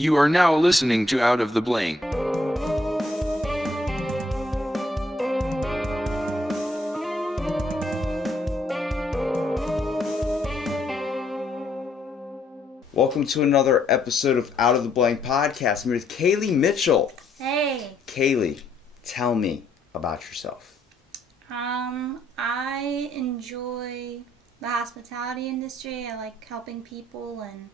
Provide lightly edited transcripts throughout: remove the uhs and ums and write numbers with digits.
You are now listening to Out of the Blank. Welcome to another episode of Out of the Blank podcast. I'm here with Cailey Mitchell. Hey. Cailey, tell me about yourself. I enjoy the hospitality industry. I like helping people, and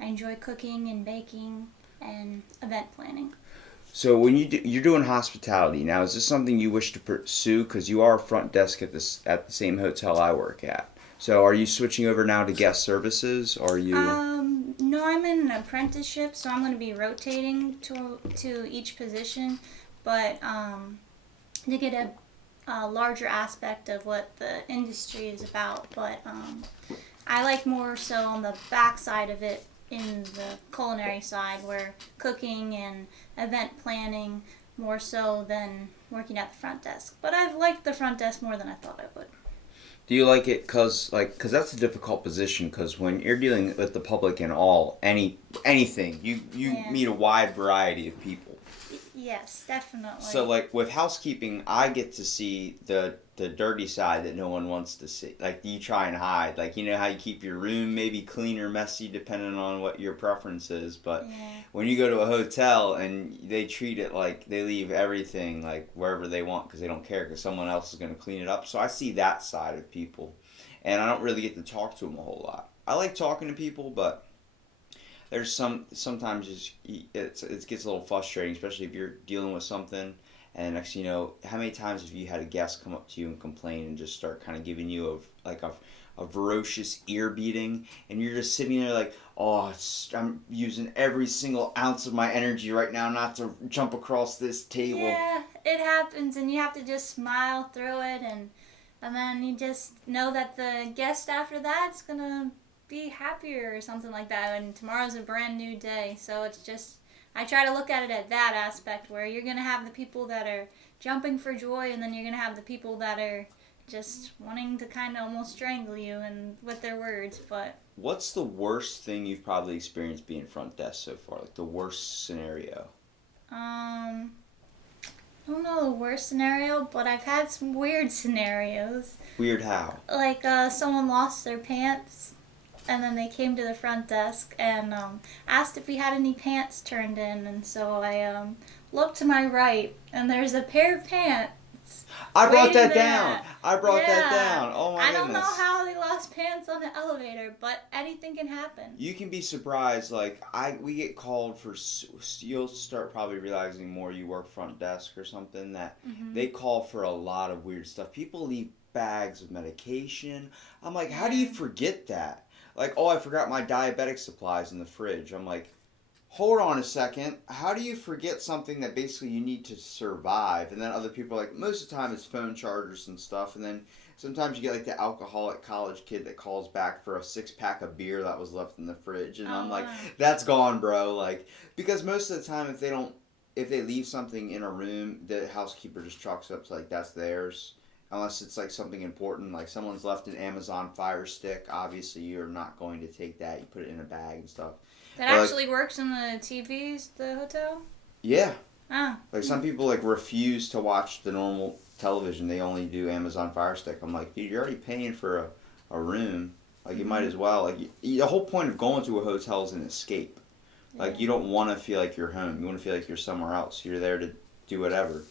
I enjoy cooking and baking and event planning. So when you're doing hospitality now, is this something you wish to pursue? Because you are front desk at the same hotel I work at. So are you switching over now to guest services, or are you? No, I'm in an apprenticeship, so I'm going to be rotating to each position, but to get a larger aspect of what the industry is about. But I like more so on the back side of it, in the culinary side, where cooking and event planning more so than working at the front desk. But I've liked the front desk more than I thought I would. Do you like it cause that's a difficult position, because when you're dealing with the public and anything, you meet a wide variety of people. Yes, definitely. So like with housekeeping, I get to see the dirty side that no one wants to see. Like you try and hide. Like, you know how you keep your room maybe clean or messy depending on what your preference is. But when you go to a hotel and they treat it like they leave everything like wherever they want because they don't care because someone else is going to clean it up. So I see that side of people, and I don't really get to talk to them a whole lot. I like talking to people, but there's sometimes it gets a little frustrating, especially if you're dealing with something. And next, how many times have you had a guest come up to you and complain and just start kind of giving you a ferocious ear beating, and you're just sitting there like, oh, I'm using every single ounce of my energy right now not to jump across this table. Yeah, it happens, and you have to just smile through it, and then you just know that the guest after that's gonna be happier or something like that, and tomorrow's a brand new day. So it's just, I try to look at it at that aspect, where you're going to have the people that are jumping for joy, and then you're going to have the people that are just wanting to kind of almost strangle you and with their words. But what's the worst thing you've probably experienced being front desk so far? Like the worst scenario? I don't know the worst scenario, but I've had some weird scenarios. Weird how? Like someone lost their pants, and then they came to the front desk and asked if we had any pants turned in. And so I looked to my right, and there's a pair of pants. I brought that down. I brought that down. Oh my goodness. I don't know how they lost pants on the elevator, but anything can happen. You can be surprised. Like we get called for. You'll start probably realizing more. You work front desk or something that they call for a lot of weird stuff. People leave bags of medication. I'm like, how do you forget that? Like, oh, I forgot my diabetic supplies in the fridge. I'm like, hold on a second. How do you forget something that basically you need to survive? And then other people are like, most of the time it's phone chargers and stuff. And then sometimes you get like the alcoholic college kid that calls back for a 6-pack of beer that was left in the fridge. And I'm like, that's gone, bro. Like, because most of the time if they leave something in a room, the housekeeper just chalks up to like, that's theirs. Unless it's like something important, like someone's left an Amazon Fire Stick, obviously you're not going to take that. You put it in a bag and stuff. That actually works in the TVs, the hotel? Yeah. Oh. Like some people like refuse to watch the normal television. They only do Amazon Fire Stick. I'm like, dude, you're already paying for a room. Like you might as well. Like the whole point of going to a hotel is an escape. Like you don't want to feel like you're home. You want to feel like you're somewhere else. You're there to do whatever.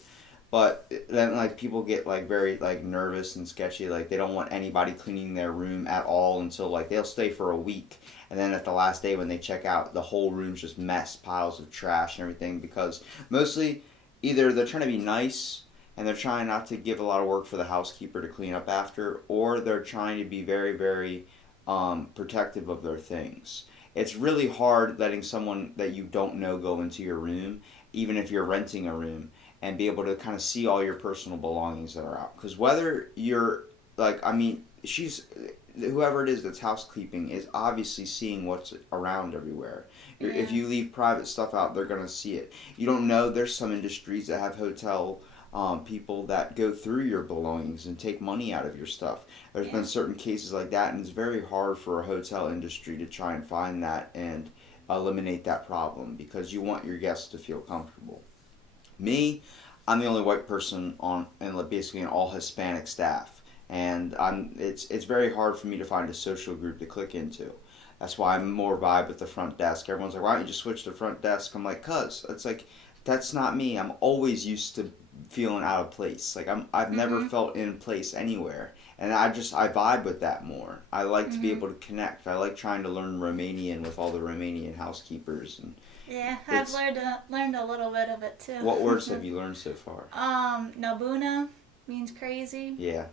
But then, like, people get, like, very, like, nervous and sketchy. Like, they don't want anybody cleaning their room at all until, like, they'll stay for a week. And then at the last day when they check out, the whole room's just mess, piles of trash and everything. Because mostly, either they're trying to be nice and they're trying not to give a lot of work for the housekeeper to clean up after, or they're trying to be very, very protective of their things. It's really hard letting someone that you don't know go into your room, even if you're renting a room, and be able to kind of see all your personal belongings that are out. Because whether you're, like, I mean, whoever it is that's housekeeping is obviously seeing what's around everywhere. If you leave private stuff out, they're going to see it. You don't know, there's some industries that have hotel people that go through your belongings and take money out of your stuff. There's been certain cases like that, and it's very hard for a hotel industry to try and find that and eliminate that problem because you want your guests to feel comfortable. Me, I'm the only white person on, and basically an all Hispanic staff, and it's very hard for me to find a social group to click into. That's why I'm more vibe with the front desk. Everyone's like, why don't you just switch to front desk? I'm like, cuz it's like that's not me. I'm always used to feeling out of place. Like I've never felt in place anywhere, and I vibe with that more. I like to be able to connect. I like trying to learn Romanian with all the Romanian housekeepers and. Yeah, I've learned a little bit of it too. What words have you learned so far? Nabuna means crazy. Yeah.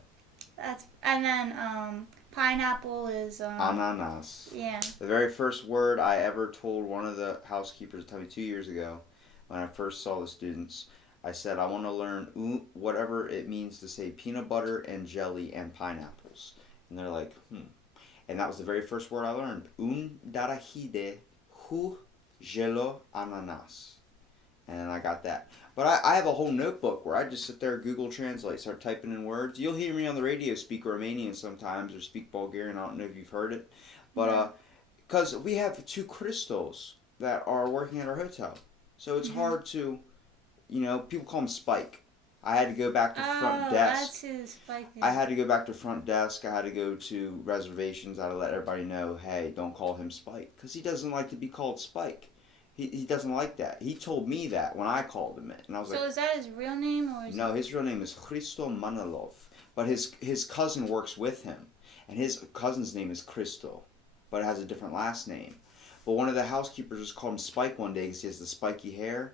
And then pineapple is Ananas. Yeah. The very first word I ever told one of the housekeepers to tell me 2 years ago, when I first saw the students, I said I want to learn whatever it means to say peanut butter and jelly and pineapples, and they're like, and that was the very first word I learned. Un darahide hu gelo ananas. And I got that. But I have a whole notebook where I just sit there, Google Translate, start typing in words. You'll hear me on the radio speak Romanian sometimes or speak Bulgarian. I don't know if you've heard it. But because we have 2 Christos that are working at our hotel. So it's hard to, people call them Spike. I had to go back to front desk. That's who Spike is. I had to go back to front desk. I had to go to reservations. I had to let everybody know, hey, don't call him Spike. Because he doesn't like to be called Spike. He doesn't like that. He told me that when I called him it. And I was so like... is that his real name? Or No, his real name is Hristo Manilov. But his cousin works with him. And his cousin's name is Christo. But it has a different last name. But one of the housekeepers just called him Spike one day because he has the spiky hair.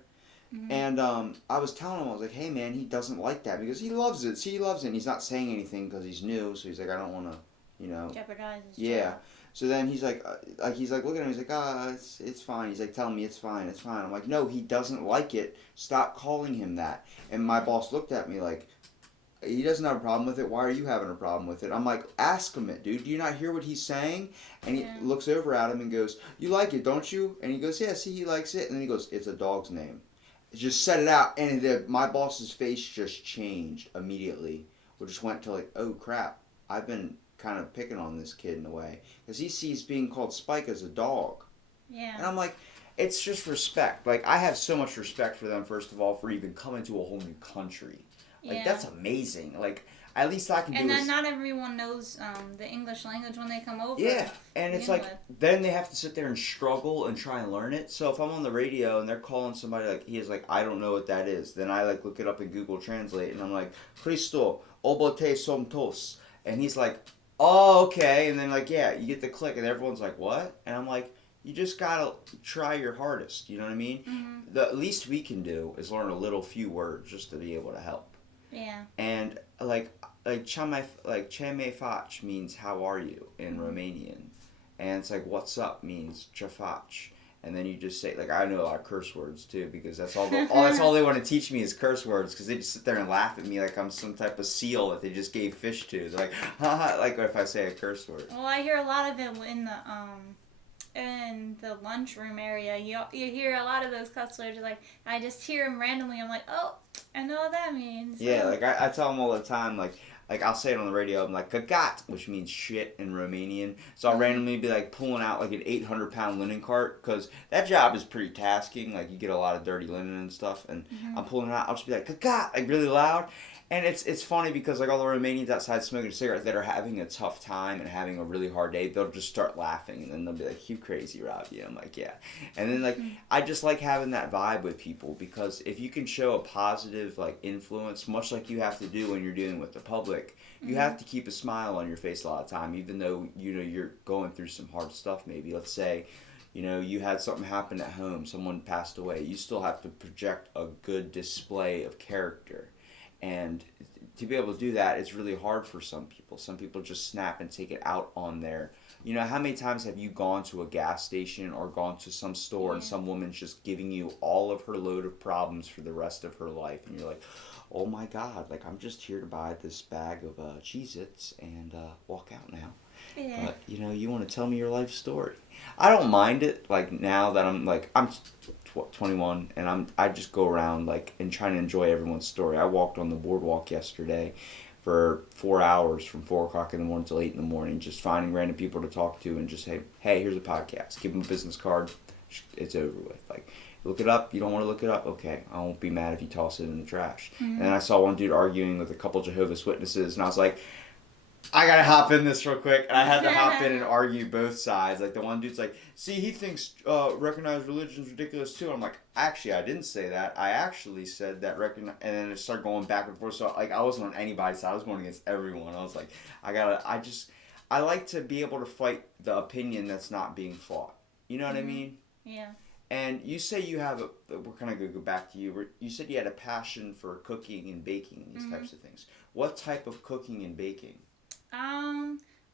And I was telling him, I was like, hey man, he doesn't like that because he loves it. He loves it. And he's not saying anything because he's new. So he's like, I don't want to, jeopardize his job. So then he's like looking at him. He's like, it's fine. He's like telling me it's fine. I'm like, no, he doesn't like it. Stop calling him that. And my boss looked at me like, he doesn't have a problem with it. Why are you having a problem with it? I'm like, ask him it, dude. Do you not hear what he's saying? And he looks over at him and goes, you like it, don't you? And he goes, yeah, see, he likes it. And then he goes, it's a dog's name. Just said it out, and my boss's face just changed immediately. We just went to like, oh crap, I've been kind of picking on this kid in a way because he sees being called Spike as a dog. Yeah. And I'm like, it's just respect. Like I have so much respect for them, first of all, for even coming to a whole new country. Like that's amazing. Like at least I can do. And then not everyone knows the English language when they come over. Yeah, and it's like then they have to sit there and struggle and try and learn it. So if I'm on the radio and they're calling somebody like he is like I don't know what that is, then I like look it up in Google Translate and I'm like Christo obote somtos, and he's like, oh okay, and then like you get the click and everyone's like what, and I'm like you just gotta try your hardest. You know what I mean? Mm-hmm. The least we can do is learn a few words just to be able to help. Yeah. And like ce mai faci means how are you in Romanian, and it's like what's up means ce faci, and then you just say like I know a lot of curse words too because that's all that's all they want to teach me is curse words because they just sit there and laugh at me like I'm some type of seal that they just gave fish to. They're like haha, like if I say a curse word. Well, I hear a lot of it in the lunchroom area. You hear a lot of those cuss words. Like I just hear them randomly. I'm like, oh, I know what that means. Yeah, like I tell them all the time, like I'll say it on the radio. I'm like kagat, which means shit in Romanian. So I'll randomly be like pulling out like an 800-pound linen cart because that job is pretty tasking. Like you get a lot of dirty linen and stuff, and I'm pulling it out. I'll just be like kagat, like really loud. And it's funny because like all the Romanians outside smoking cigarettes that are having a tough time and having a really hard day, they'll just start laughing and then they'll be like, "You crazy, Robbie?" I'm like, "Yeah." And then like I just like having that vibe with people because if you can show a positive like influence, much like you have to do when you're dealing with the public, you have to keep a smile on your face a lot of time, even though you're going through some hard stuff. Maybe let's say. You had something happen at home, someone passed away. You still have to project a good display of character. And to be able to do that, it's really hard for some people. Some people just snap and take it out on their... how many times have you gone to a gas station or gone to some store and some woman's just giving you all of her load of problems for the rest of her life? And you're like, oh my God, like I'm just here to buy this bag of Cheez-Its and walk out now. Yeah. But, you want to tell me your life story. I don't mind it, like, now that I'm 21, and I just go around, like, and trying to enjoy everyone's story. I walked on the boardwalk yesterday for 4 hours from 4 o'clock in the morning till 8 in the morning, just finding random people to talk to and just say, hey, here's a podcast. Give them a business card. it's over with. Like, look it up. You don't want to look it up? Okay, I won't be mad if you toss it in the trash. And then I saw one dude arguing with a couple Jehovah's Witnesses, and I was like, I gotta hop in this real quick. And I had to hop in and argue both sides. Like, the one dude's like, see, he thinks recognized religion is ridiculous too. I'm like, actually, I didn't say that. I actually said that recognize, and then it started going back and forth. So, like, I wasn't on anybody's side. I was going against everyone. I was like, I like to be able to fight the opinion that's not being fought. You know what I mean? Yeah. And you say you have we're kind of going to go back to you. You said you had a passion for cooking and baking and these types of things. What type of cooking and baking?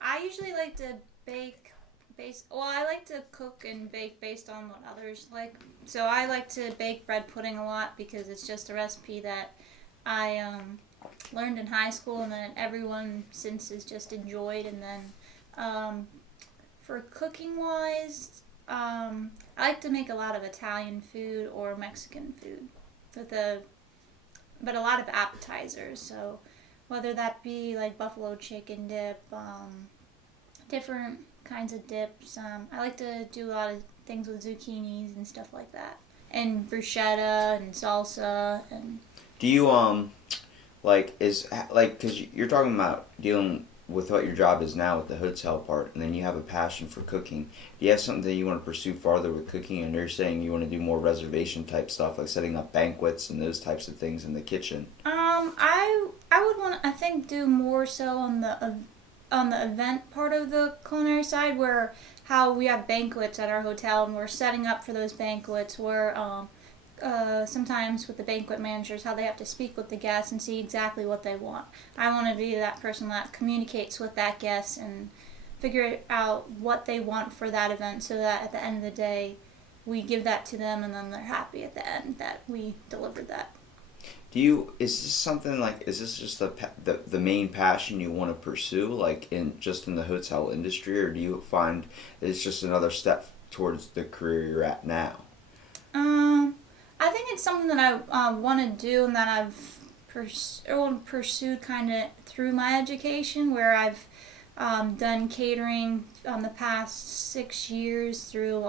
I usually like to bake I like to cook and bake based on what others like. So I like to bake bread pudding a lot because it's just a recipe that I learned in high school and then everyone since has just enjoyed. And then for cooking wise, I like to make a lot of Italian food or Mexican food but a lot of appetizers. So whether that be like buffalo chicken dip, different kinds of dips. I like to do a lot of things with zucchinis and stuff like that, and bruschetta and salsa. And do you because you're talking about dealing with what your job is now with the hotel part, and then you have a passion for cooking. Do you have something that you want to pursue farther with cooking? And you're saying you want to do more reservation type stuff, like setting up banquets and those types of things in the kitchen. I would want to, I think, do more so on the event part of the culinary side, where how we have banquets at our hotel and we're setting up for those banquets, where sometimes with the banquet managers, how they have to speak with the guests and see exactly what they want. I want to be that person that communicates with that guest and figure out what they want for that event, so that at the end of the day we give that to them and then they're happy at the end that we delivered that. Is this something like, is this just the main passion you want to pursue, like in the hotel industry, or do you find it's just another step towards the career you're at now? I think it's something that I want to do and that I've pursued kind of through my education, where I've done catering the past 6 years through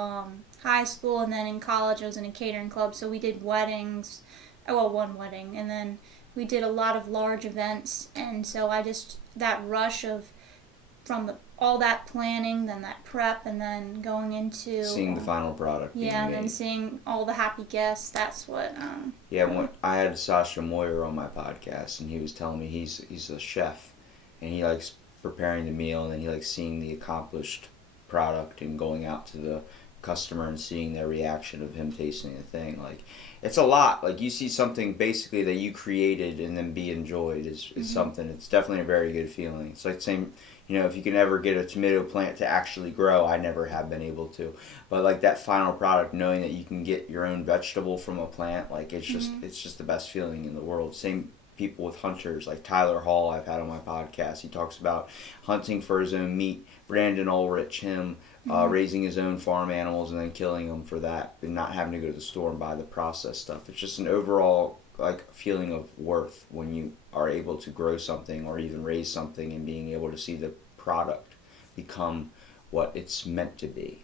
high school, and then in college I was in a catering club, so we did weddings. One wedding, and then we did a lot of large events, and so that rush of all that planning, then that prep, and then going into seeing the final product. Yeah, and then seeing all the happy guests. That's what. When I had Sasha Moyer on my podcast, and he was telling me he's a chef, and he likes preparing the meal, and then he likes seeing the accomplished product and going out to the customer and seeing their reaction of him tasting the thing. Like, it's a lot. Like, you see something basically that you created and then be enjoyed is something. It's definitely a very good feeling. It's like same, if you can ever get a tomato plant to actually grow, I never have been able to. But like that final product, knowing that you can get your own vegetable from a plant, like it's just the best feeling in the world. Same people with hunters, like Tyler Hall I've had on my podcast. He talks about hunting for his own meat. Brandon Ulrich, him raising his own farm animals and then killing them for that, and not having to go to the store and buy the processed stuff. It's just an overall like feeling of worth when you are able to grow something or even raise something and being able to see the product become what it's meant to be.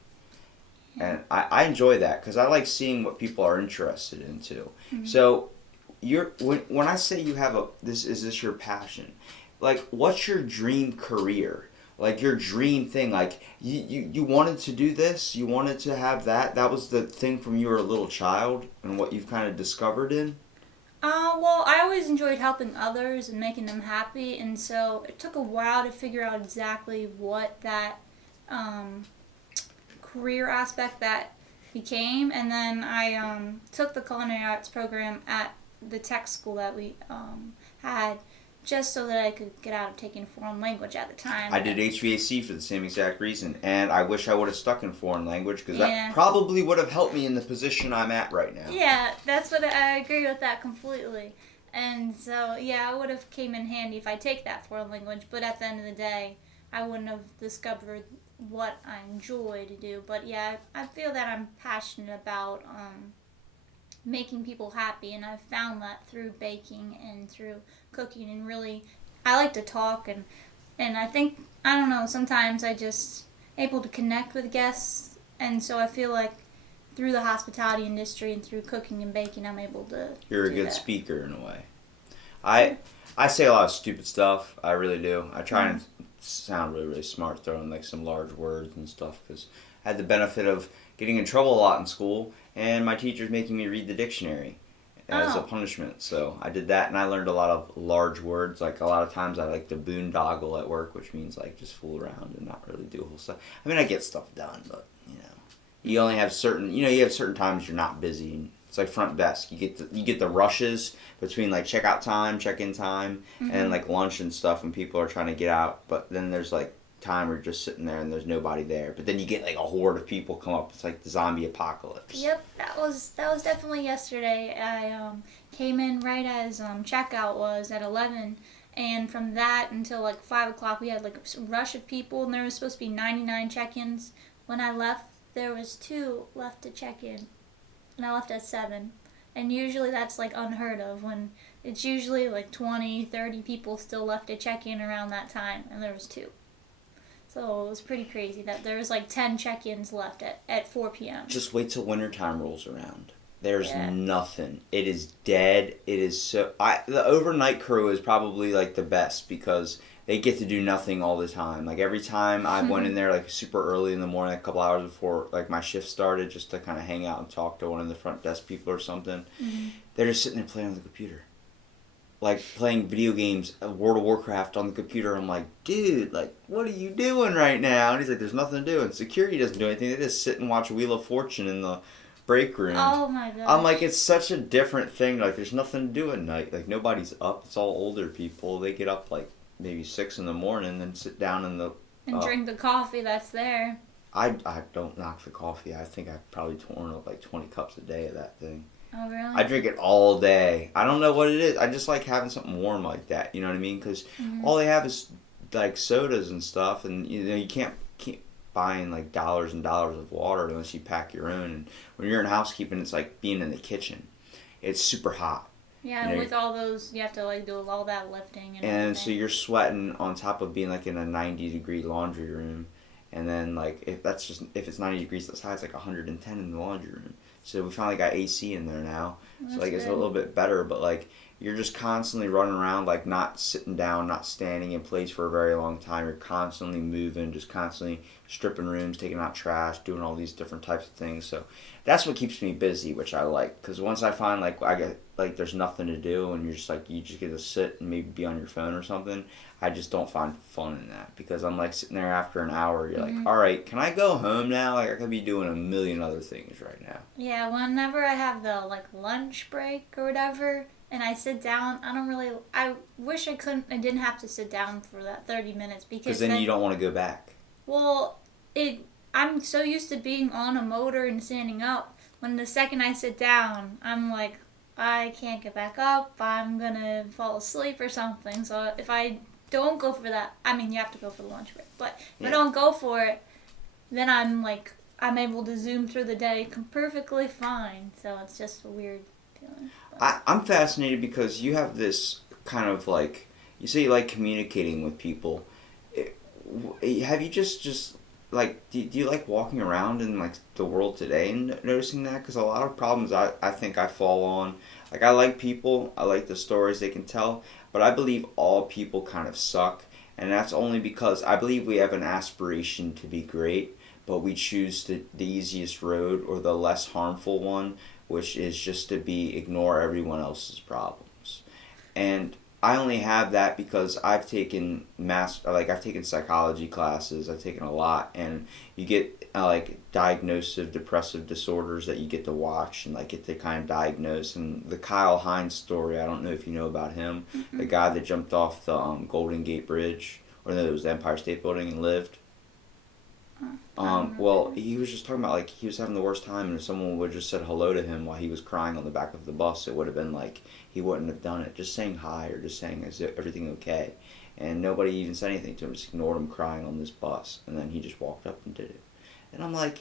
And I enjoy that because I like seeing what people are interested in too. So when I say you have is this your passion? Like, what's your dream career? Like, your dream thing, like, you wanted to do this, you wanted to have that was the thing from you were a little child, and what you've kind of discovered in? Well, I always enjoyed helping others and making them happy, and so it took a while to figure out exactly what that career aspect that became, and then I took the culinary arts program at the tech school that we had, just so that I could get out of taking foreign language at the time. I did HVAC for the same exact reason, and I wish I would have stuck in foreign language, because that probably would have helped me in the position I'm at right now. Yeah, that's what I agree with that completely. And so, it would have came in handy if I take that foreign language, but at the end of the day, I wouldn't have discovered what I enjoy to do. But I feel that I'm passionate about making people happy, and I've found that through baking and through cooking, and really I like to talk, and I think, I don't know, sometimes I just able to connect with guests, and so I feel like through the hospitality industry and through cooking and baking, I'm able to. You're a do good that. speaker in a way. I say a lot of stupid stuff. I really do. I try and sound really, really smart, throwing like some large words and stuff, because I had the benefit of getting in trouble a lot in school, and my teachers making me read the dictionary as a punishment. So I did that, and I learned a lot of large words. Like a lot of times I like to boondoggle at work, which means like just fool around and not really do a whole stuff. I mean, I get stuff done, but you only have certain, you have certain times you're not busy. It's like front desk. You get the rushes between like checkout time, check-in time, and like lunch and stuff when people are trying to get out. But then there's like time where you're just sitting there and there's nobody there. But then you get like a horde of people come up. It's like the zombie apocalypse. Yep, that was definitely yesterday. I came in right as checkout was at 11, and from that until like 5 o'clock we had like a rush of people, and there was supposed to be 99 check-ins. When I left, there was 2 left to check in, and I left at 7. And usually that's like unheard of, when it's usually like 20, 30 people still left to check in around that time, and there was 2. So it was pretty crazy that there was like 10 check-ins left at 4 p.m. Just wait till wintertime rolls around. There's nothing. It is dead. It is so... the overnight crew is probably like the best, because they get to do nothing all the time. Like every time I went in there like super early in the morning, a couple hours before like my shift started, just to kind of hang out and talk to one of the front desk people or something, they're just sitting there playing on the computer. Like playing video games, World of Warcraft on the computer. I'm like, dude, like, what are you doing right now? And he's like, there's nothing to do. And security doesn't do anything. They just sit and watch Wheel of Fortune in the break room. Oh my god. I'm like, it's such a different thing. Like, there's nothing to do at night. Like, nobody's up. It's all older people. They get up like maybe 6 in the morning and sit down in the... and drink the coffee that's there. I don't knock the coffee. I think I've probably torn up like 20 cups a day of that thing. Oh, really? I drink it all day. I don't know what it is. I just like having something warm like that. You know what I mean? Because all they have is like sodas and stuff, and you can't keep buying like dollars and dollars of water unless you pack your own. And when you're in housekeeping, it's like being in the kitchen. It's super hot. Yeah, and with all those, you have to like do all that lifting and everything. So you're sweating on top of being like in a 90-degree laundry room, and then like if it's 90 degrees outside, it's like 110 in the laundry room. So we finally got AC in there now. So like it's a little bit better, but like you're just constantly running around, like not sitting down, not standing in place for a very long time. You're constantly moving, just constantly stripping rooms, taking out trash, doing all these different types of things. So that's what keeps me busy, which I like. Because once I find like I get like there's nothing to do, and you're just like you just get to sit and maybe be on your phone or something, I just don't find fun in that, because I'm like sitting there after an hour. You're like, all right, can I go home now? Like I could be doing a million other things right now. Yeah, whenever I have the like lunch break or whatever, and I sit down, I wish I didn't have to sit down for that 30 minutes, because then you don't want to go back. Well, I'm so used to being on a motor and standing up. When the second I sit down, I'm like, I can't get back up. I'm gonna fall asleep or something. So if I don't go for that, I mean, you have to go for the lunch break, but if I don't go for it, then I'm able to zoom through the day perfectly fine. So it's just a weird feeling. I'm fascinated because you have this kind of like, you say you like communicating with people. Have you just like, do you like walking around in like the world today and noticing that? Because a lot of problems I think I fall on, like I like people, I like the stories they can tell, but I believe all people kind of suck. And that's only because I believe we have an aspiration to be great, but we choose the easiest road or the less harmful one, which is just to ignore everyone else's problems. And I only have that because I've taken psychology classes. I've taken a lot, and you get like diagnosed depressive disorders that you get to watch and like get to kind of diagnose. And the Kyle Hines story, I don't know if you know about him, the guy that jumped off the Golden Gate Bridge, or no, it was the Empire State Building, and lived. Well, he was just talking about like he was having the worst time, and if someone would have just said hello to him while he was crying on the back of the bus, it would have been like he wouldn't have done it. Just saying hi or just saying, is everything okay? And nobody even said anything to him, just ignored him crying on this bus, and then he just walked up and did it. And I'm like,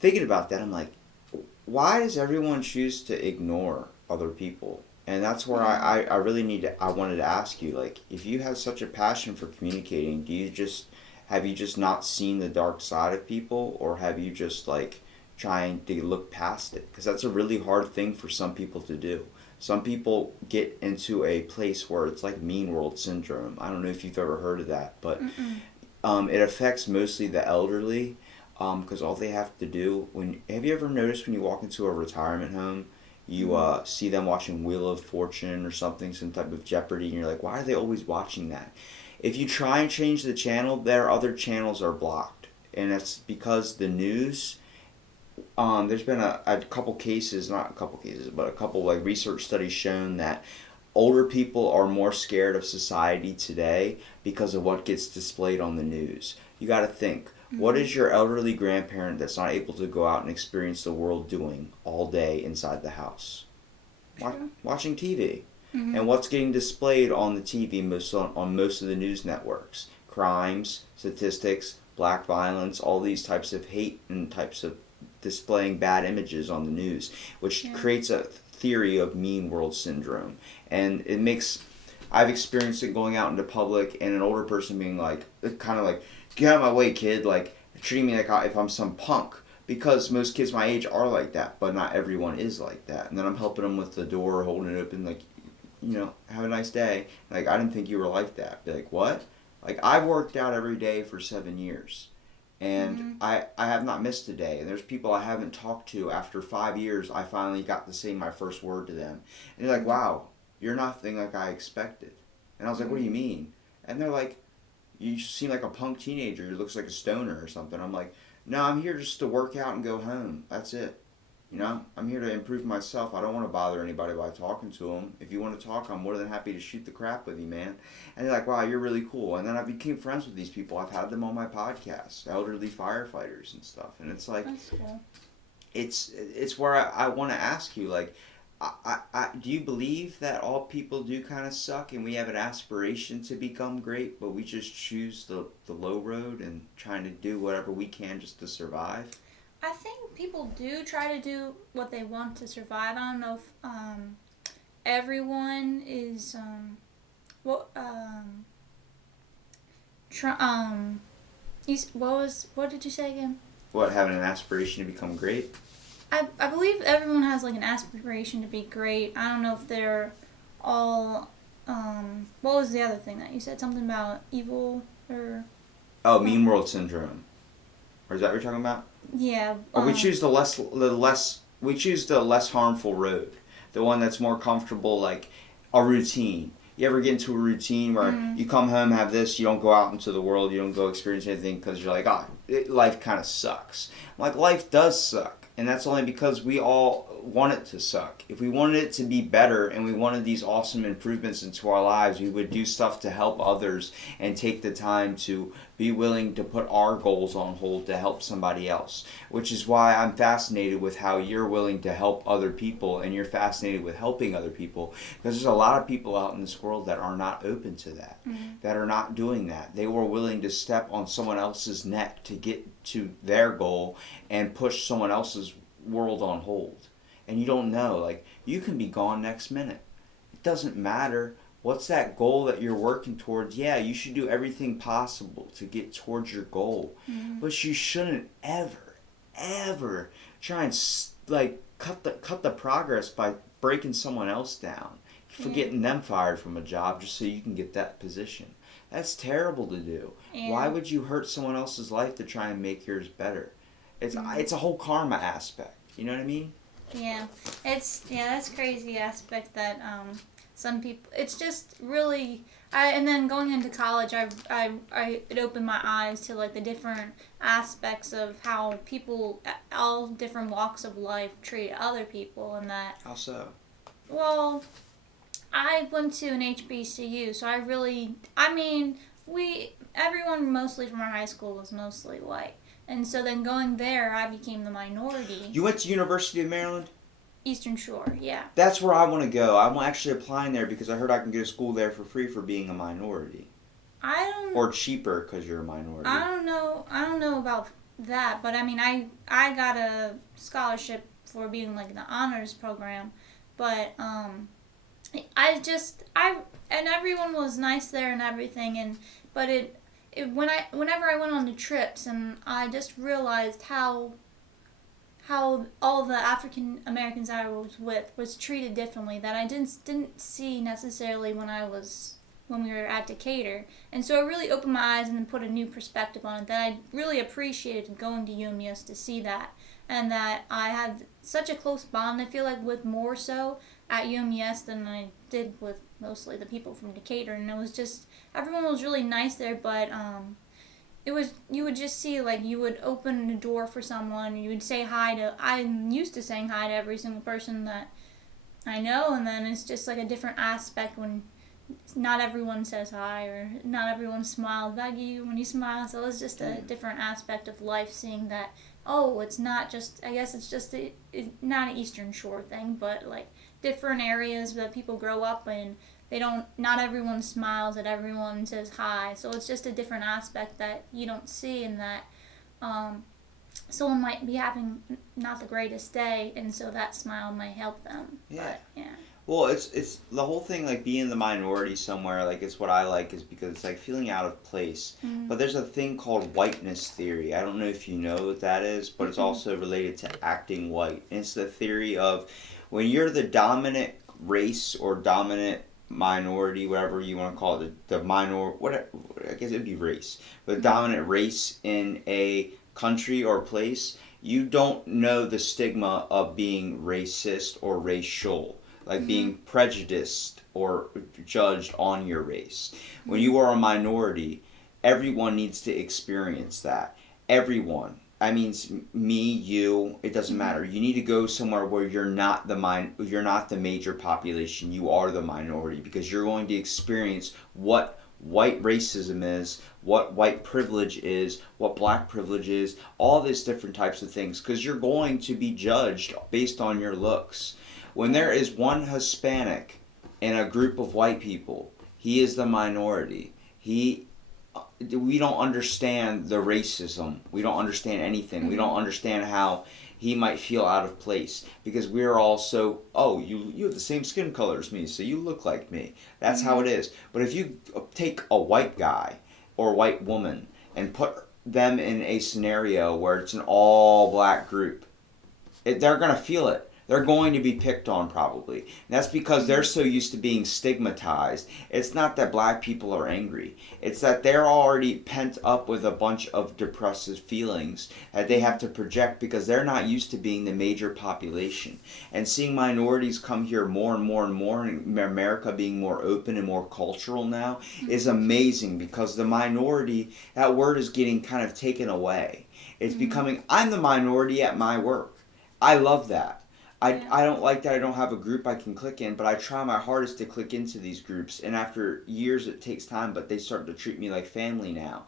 thinking about that, I'm like, why does everyone choose to ignore other people? And that's where I really I wanted to ask you, like, if you have such a passion for communicating, have you just not seen the dark side of people, or have you just like trying to look past it, because that's a really hard thing for some people to do. Some people get into a place where it's like mean world syndrome. I don't know if you've ever heard of that, but it affects mostly the elderly, because all they have to do have you ever noticed when you walk into a retirement home, you see them watching Wheel of Fortune or something, some type of Jeopardy, and you're like, why are they always watching that? If you try and change the channel, their other channels are blocked, and that's because the news. There's been a couple cases, not a couple cases, but a couple like research studies shown that older people are more scared of society today because of what gets displayed on the news. You got to think, what is your elderly grandparent that's not able to go out and experience the world doing all day inside the house? Watching TV. And what's getting displayed on the TV on most of the news networks? Crimes, statistics, black violence, all these types of hate and types of displaying bad images on the news, which creates a theory of mean world syndrome. And it makes, I've experienced it going out into public and an older person being like, kind of like, get out of my way, kid, like treating me like if I'm some punk, because most kids my age are like that, but not everyone is like that. And then I'm helping them with the door, holding it open, like, have a nice day. Like, I didn't think you were like that. Be like, what? Like, I've worked out every day for 7 years. And I have not missed a day. And there's people I haven't talked to after 5 years. I finally got to say my first word to them. And they're like, wow, you're nothing like I expected. And I was like, what do you mean? And they're like, you seem like a punk teenager. You looks like a stoner or something. I'm like, no, I'm here just to work out and go home. That's it. I'm here to improve myself. I don't want to bother anybody by talking to them. If you want to talk, I'm more than happy to shoot the crap with you, man. And they're like, wow, you're really cool. And then I became friends with these people. I've had them on my podcast, elderly firefighters and stuff. And it's like, that's cool. It's where I want to ask you, like, do you believe that all people do kind of suck and we have an aspiration to become great, but we just choose the low road and trying to do whatever we can just to survive? I think people do try to do what they want to survive. I don't know if everyone is what did you say again? What, having an aspiration to become great? I believe everyone has like an aspiration to be great. I don't know if they're all what was the other thing that you said? Something about evil or mean world syndrome. Or is that what you're talking about? Yeah. Or we choose the less harmful road, the one that's more comfortable, like a routine. You ever get into a routine where you come home, have this, you don't go out into the world, you don't go experience anything because you're like, life kind of sucks. Like, life does suck, and that's only because we all want it to suck. If we wanted it to be better and we wanted these awesome improvements into our lives, we would do stuff to help others and take the time to be willing to put our goals on hold to help somebody else. Which is why I'm fascinated with how you're willing to help other people and you're fascinated with helping other people, because there's a lot of people out in this world that are not open to that, that are not doing that. They were willing to step on someone else's neck to get to their goal and push someone else's world on hold. And you don't know, like, you can be gone next minute. It doesn't matter. What's that goal that you're working towards? Yeah, you should do everything possible to get towards your goal. But you shouldn't ever try and, like, cut the progress by breaking someone else down. For getting them fired from a job just so you can get that position. That's terrible to do. Yeah. Why would you hurt someone else's life to try and make yours better? It's a whole karma aspect. You know what I mean? Yeah, that's crazy aspect that some people. It's just really. And then going into college, it opened my eyes to like the different aspects of how people, all different walks of life, treat other people, and that. How so? Well, I went to an HBCU, so everyone mostly from our high school was mostly white. And so then going there, I became the minority. You went to University of Maryland? Eastern Shore, yeah. That's where I want to go. I'm actually applying there because I heard I can get a school there for free for being a minority. Or cheaper because you're a minority. I don't know about that, but I mean, I got a scholarship for being like in the honors program, but and everyone was nice there and everything, but whenever I went on the trips, and I just realized how how all the African Americans I was with was treated differently that I didn't see necessarily when we were at Decatur. And so it really opened my eyes and put a new perspective on it that I really appreciated going to UMES to see that. And that I had such a close bond, I feel like, with more so at UMES than I did with mostly the people from Decatur. And it was just, everyone was really nice there, but it was, you would just see, like, you would open a door for someone, you would say hi to, I'm used to saying hi to every single person that I know, and then it's just like a different aspect when not everyone says hi or not everyone smiles back at you when you smile. So it's just a different aspect of life, seeing that, oh, it's not just, I guess it's just it's not an Eastern Shore thing, but like different areas that people grow up in, not everyone smiles at everyone, says hi. So it's just a different aspect that you don't see, and that someone might be having not the greatest day, and so that smile might help them. Yeah. But, yeah. Well, it's the whole thing, like being the minority somewhere, like it's what I like, is because it's like feeling out of place. Mm-hmm. But there's a thing called whiteness theory. I don't know if you know what that is, but it's also related to acting white. And it's the theory of when you're the dominant race or dominant minority, whatever you want to call it, the what I guess it'd be race, the dominant race in a country or place, you don't know the stigma of being racist or racial, like being prejudiced or judged on your race. When you are a minority, everyone needs to experience that. Everyone. I mean, me, you, it doesn't matter. You need to go somewhere where you're not the major population. You are the minority, because you're going to experience what white racism is, what white privilege is, what black privilege is, all these different types of things, because you're going to be judged based on your looks. When there is one Hispanic in a group of white people, he is the minority. We don't understand the racism. We don't understand anything. We don't understand how he might feel out of place, because we're all so, oh, you have the same skin color as me, so you look like me. That's how it is. But if you take a white guy or a white woman and put them in a scenario where it's an all black group, they're going to feel it. They're going to be picked on, probably. And that's because they're so used to being stigmatized. It's not that black people are angry. It's that they're already pent up with a bunch of depressive feelings that they have to project, because they're not used to being the major population. And seeing minorities come here more and more and more, and America being more open and more cultural now, is amazing, because the minority, that word is getting kind of taken away. It's becoming, I'm the minority at my work. I love that. I don't like that I don't have a group I can click in, but I try my hardest to click into these groups, and after years it takes time, but they start to treat me like family now.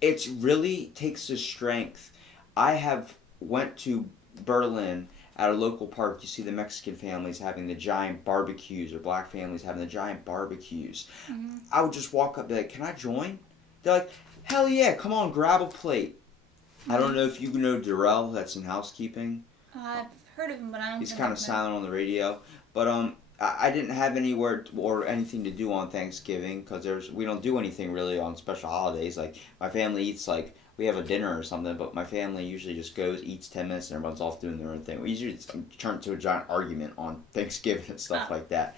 It really takes the strength. I have went to Berlin at a local park. You see the Mexican families having the giant barbecues, or black families having the giant barbecues. I would just walk up and be like, can I join? They're like, hell yeah, come on, grab a plate. I don't know if you know Darrell, that's in housekeeping. I've heard of him, but I don't. He's kind of silent on the radio, but I didn't have anywhere or anything to do on Thanksgiving, because we don't do anything really on special holidays. Like, my family eats, like, we have a dinner or something, but my family usually just goes, eats 10 minutes, and everyone's off doing their own thing. We usually turn to a giant argument on Thanksgiving and stuff like that.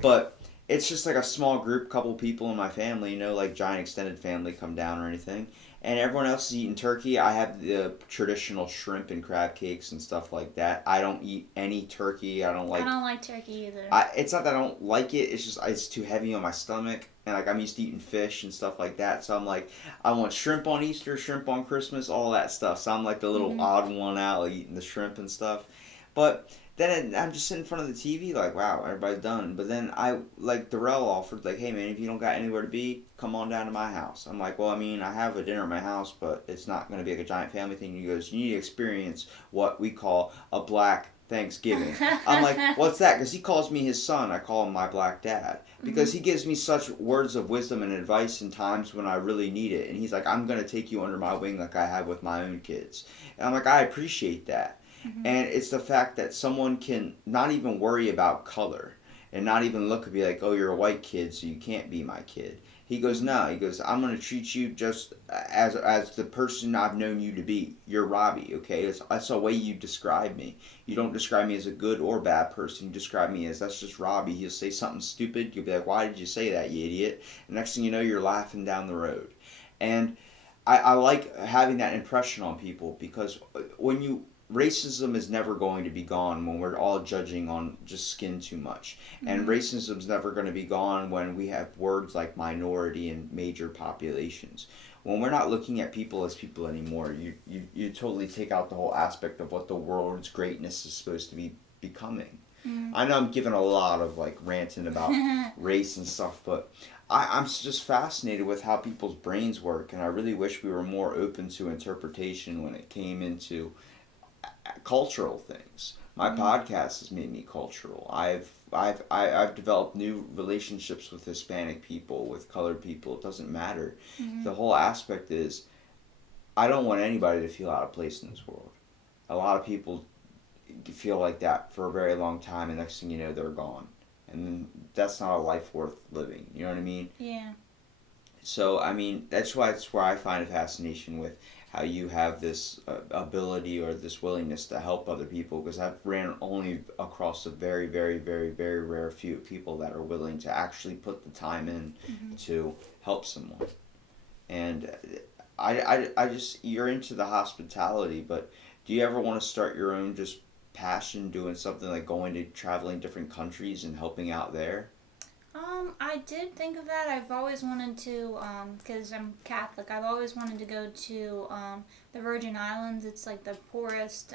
But it's just like a small group, couple people in my family, like giant extended family come down or anything. And everyone else is eating turkey. I have the traditional shrimp and crab cakes and stuff like that. I don't eat any turkey. I don't like turkey either. It's not that I don't like it. It's just it's too heavy on my stomach. And I'm used to eating fish and stuff like that. So I'm like, I want shrimp on Easter, shrimp on Christmas, all that stuff. So I'm like the little odd one out, like eating the shrimp and stuff. But then I'm just sitting in front of the TV like, wow, everybody's done. But then Darrell offered, like, hey man, if you don't got anywhere to be, come on down to my house. I'm like, well, I mean, I have a dinner at my house, but it's not going to be like a giant family thing. And he goes, you need to experience what we call a black Thanksgiving. I'm like, what's that? Because he calls me his son. I call him my black dad. Because he gives me such words of wisdom and advice in times when I really need it. And he's like, I'm going to take you under my wing like I have with my own kids. And I'm like, I appreciate that. And it's the fact that someone can not even worry about color and not even look and be like, oh, you're a white kid, so you can't be my kid. He goes, no. He goes, I'm going to treat you just as the person I've known you to be. You're Robbie, okay? That's the way you describe me. You don't describe me as a good or bad person. You describe me as, that's just Robbie. He'll say something stupid. You'll be like, why did you say that, you idiot? And next thing you know, you're laughing down the road. And I like having that impression on people, because racism is never going to be gone when we're all judging on just skin too much. And racism's never going to be gone when we have words like minority and major populations. When we're not looking at people as people anymore, you totally take out the whole aspect of what the world's greatness is supposed to be becoming. I know I'm giving a lot of like ranting about race and stuff, but I'm just fascinated with how people's brains work, and I really wish we were more open to interpretation when it came into cultural things. My podcast has made me cultural. I've developed new relationships with Hispanic people, with colored people. It doesn't matter. The whole aspect is, I don't want anybody to feel out of place in this world. A lot of people feel like that for a very long time, and next thing you know, they're gone. And that's not a life worth living. You know what I mean? Yeah. So, I mean, that's where I find a fascination with how you have this ability or this willingness to help other people, because I've ran only across a very, very, very, very rare few people that are willing to actually put the time in to help someone. And I just, you're into the hospitality, but do you ever want to start your own just passion doing something like going to traveling different countries and helping out there? I did think of that. I've always wanted to, because I'm Catholic, I've always wanted to go to the Virgin Islands. It's like the poorest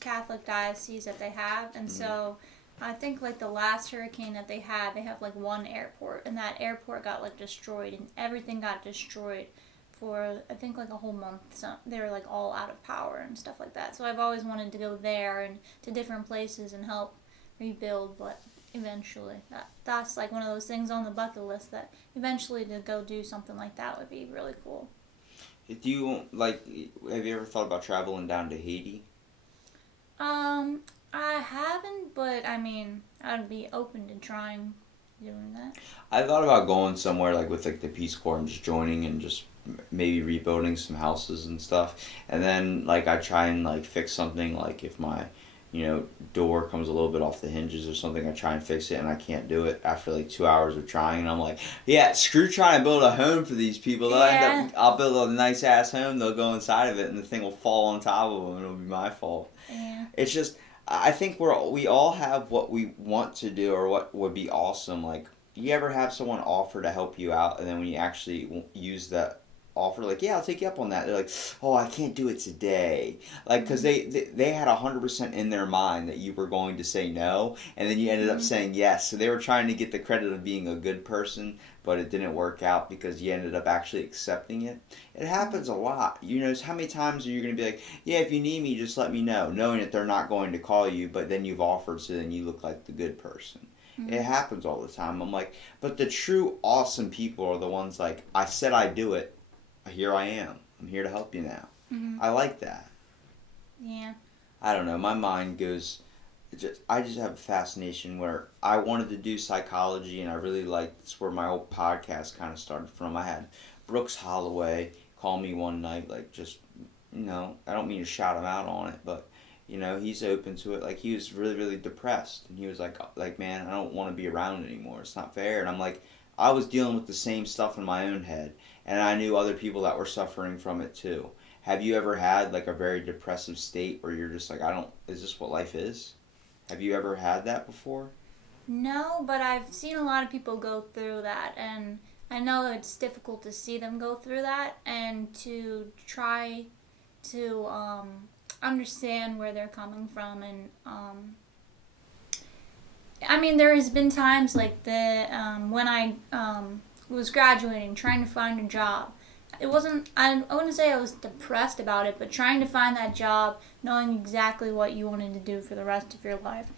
Catholic diocese that they have, and so I think like the last hurricane that they have like one airport, and that airport got like destroyed, and everything got destroyed for I think like a whole month. So they were like all out of power and stuff like that. So I've always wanted to go there and to different places and help rebuild, but eventually that's like one of those things on the bucket list that eventually to go do something like that would be really cool. Do you have you ever thought about traveling down to Haiti? I haven't, but I mean, I'd be open to trying doing that. I thought about going somewhere like with like the Peace Corps and just joining and just maybe rebuilding some houses and stuff. And then like I try and like fix something, like if my door comes a little bit off the hinges or something, I try and fix it and I can't do it after like 2 hours of trying, and I'm like, yeah, screw trying to build a home for these people. I'll build a nice ass home, they'll go inside of it and the thing will fall on top of them and it'll be my fault. Yeah. It's just, I think we all have what we want to do or what would be awesome. Like, you ever have someone offer to help you out, and then when you actually use that offer, like, yeah, I'll take you up on that, they're like, oh, I can't do it today, like, because they had 100% in their mind that you were going to say no, and then you ended up saying yes, so they were trying to get the credit of being a good person, but it didn't work out because you ended up actually accepting it. It happens a lot. How many times are you going to be like, yeah, if you need me, just let me know, knowing that they're not going to call you, but then you've offered, so then you look like the good person. It happens all the time. I'm like, but the true awesome people are the ones like, I said I'd do it, here I am. I'm here to help you now. I like that. Yeah. I don't know. My mind goes. I just have a fascination where I wanted to do psychology, and I really liked. That's where my whole podcast kind of started from. I had Brooks Holloway call me one night, like just, I don't mean to shout him out on it, but he's open to it. Like, he was really, really depressed, and he was like, man, I don't want to be around anymore. It's not fair. And I'm like, I was dealing with the same stuff in my own head, and I knew other people that were suffering from it too. Have you ever had like a very depressive state where you're just like, is this what life is? Have you ever had that before? No, but I've seen a lot of people go through that, and I know it's difficult to see them go through that and to try to understand where they're coming from. And I mean, there has been times like when I was graduating, trying to find a job. It wasn't, I wouldn't say I was depressed about it, but trying to find that job, knowing exactly what you wanted to do for the rest of your life,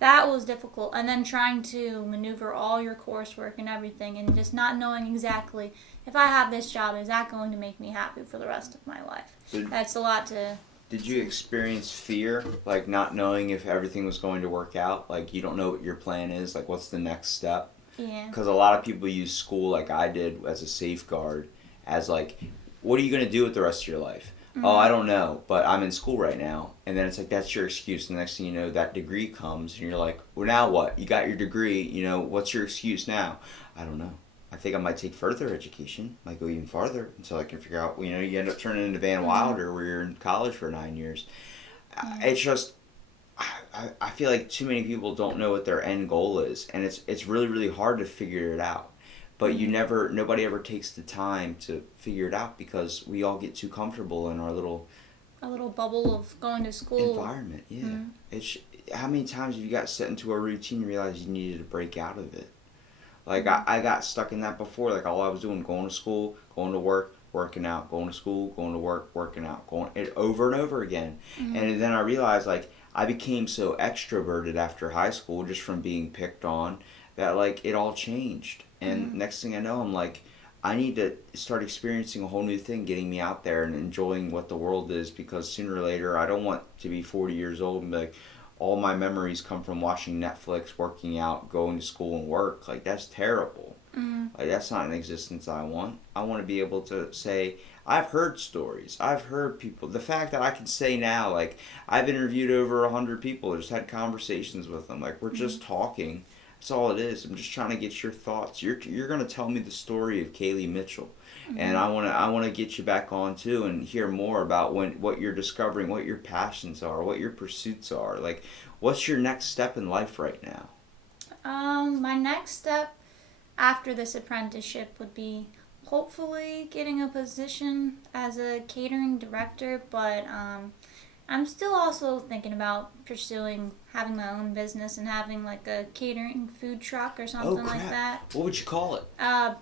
that was difficult. And then trying to maneuver all your coursework and everything, and just not knowing exactly, if I have this job, is that going to make me happy for the rest of my life? That's a lot to... Did you experience fear, like not knowing if everything was going to work out? Like, you don't know what your plan is, like what's the next step? Yeah. Because a lot of people use school like I did as a safeguard, as like, what are you going to do with the rest of your life? Oh, I don't know, but I'm in school right now. And then it's like, that's your excuse. The next thing you know, that degree comes, and you're like, well, now what? You got your degree, what's your excuse now? I don't know. I think I might take further education, might go even farther until I can figure out, you end up turning into Van Wilder where you're in college for 9 years. It's just, I feel like too many people don't know what their end goal is, and it's really, really hard to figure it out. But nobody ever takes the time to figure it out because we all get too comfortable in our little bubble of going to school environment. Yeah, it's how many times have you got set into a routine and realized you needed to break out of it? Like I got stuck in that before. Like all I was doing, going to school, going to work, working out, going to school, going to work, working out, going it over and over again. And then I realized like I became so extroverted after high school just from being picked on that like it all changed. And next thing I know, I'm like, I need to start experiencing a whole new thing, getting me out there and enjoying what the world is, because sooner or later, I don't want to be 40 years old and be like, all my memories come from watching Netflix, working out, going to school and work. Like, that's terrible. Like, that's not an existence I want. I want to be able to say, I've heard stories. I've heard people. The fact that I can say now, like, I've interviewed over 100 people, just had conversations with them. Like, we're just talking. That's all it is. I'm just trying to get your thoughts. You're gonna tell me the story of Cailey Mitchell, and I wanna get you back on too and hear more about what you're discovering, what your passions are, what your pursuits are. Like, what's your next step in life right now? My next step after this apprenticeship would be hopefully getting a position as a catering director, but I'm still also thinking about pursuing having my own business and having like a catering food truck or something like that. What would you call it?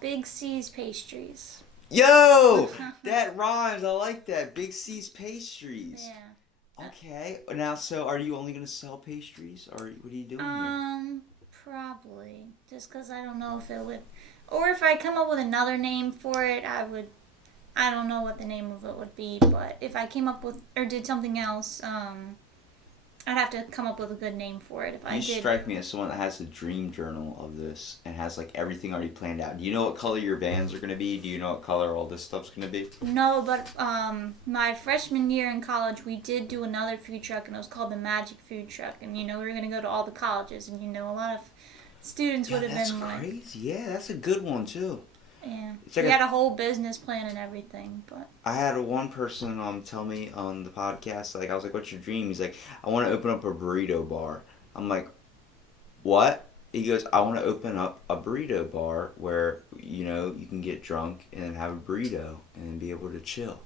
Big C's Pastries. Yo, that rhymes. I like that. Big C's Pastries. Yeah. Okay. Now, so are you only gonna sell pastries, or what are you doing here? Probably. Just because I don't know if it would, or if I come up with another name for it, I don't know what the name of it would be, but if I came up with or did something else, I'd have to come up with a good name for it. You strike me as someone that has a dream journal of this and has like everything already planned out. Do you know what color your vans are going to be? Do you know what color all this stuff's going to be? No, but my freshman year in college, we did do another food truck, and it was called the Magic Food Truck. And we were going to go to all the colleges, and a lot of students would have been like, that's crazy. Yeah, that's a good one too. Yeah, like we had a whole business plan and everything, but I had one person tell me on the podcast, like, I was like, what's your dream? He's like, I want to open up a burrito bar. I'm like, what? He goes, I want to open up a burrito bar where, you can get drunk and then have a burrito and then be able to chill.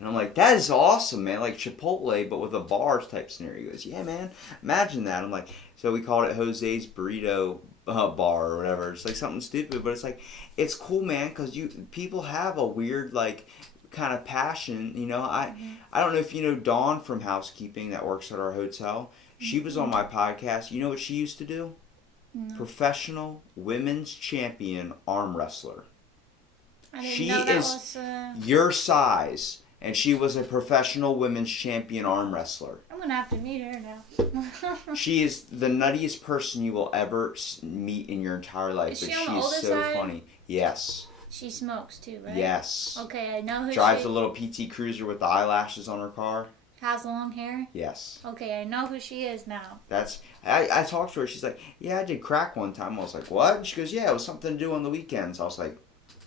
And I'm like, that is awesome, man. Like Chipotle, but with a bars type scenario. He goes, yeah, man, imagine that. I'm like, so we called it Jose's Burrito bar or whatever. It's like something stupid, but it's like, it's cool, man, because people have a weird like kind of passion. I don't know if you know Dawn from housekeeping that works at our hotel. She was on my podcast. You know what she used to do? No. Professional women's champion arm wrestler. She is your size, and she was a professional women's champion arm wrestler. I'm gonna have to meet her now. She is the nuttiest person you will ever meet in your entire life. Is she but on she the is older so side? funny. Yes. She smokes too, right? Yes. Okay, I know who Drives she a little PT Cruiser with the eyelashes on her car. has long hair. Yes. Okay, I know who she is now. I talked to her. She's like, yeah, I did crack one time. I was like, what? And she goes, yeah, it was something to do on the weekends. I was like,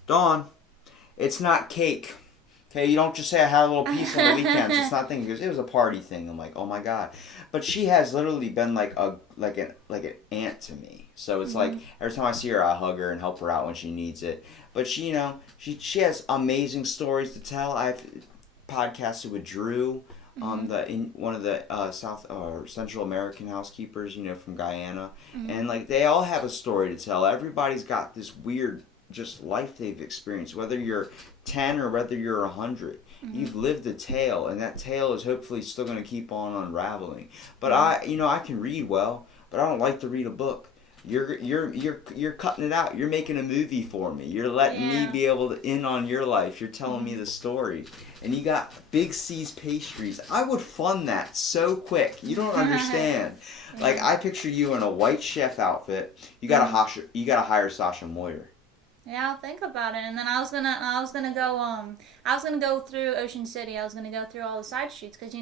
Dawn, it's not cake. Okay, you don't just say I had a little piece on the weekends. It's not thing. Because it was a party thing. I'm like, oh my god. But she has literally been like an aunt to me. So it's like every time I see her, I hug her and help her out when she needs it. But she, she has amazing stories to tell. I've podcasted with Drew, one of the South or Central American housekeepers, from Guyana, and like they all have a story to tell. Everybody's got this weird just life they've experienced, whether you're 10 or whether you're 100. You've lived a tale, and that tale is hopefully still going to keep on unraveling. But I can read well, but I don't like to read a book. You're cutting it out. You're making a movie for me. You're letting me be able to in on your life. You're telling me the story. And you got Big C's Pastries. I would fund that so quick. You don't understand. Like, I picture you in a white chef outfit. You gotta hire Sasha Moyer. Yeah, I'll think about it. And then I was gonna go through Ocean City. I was gonna go through all the side streets because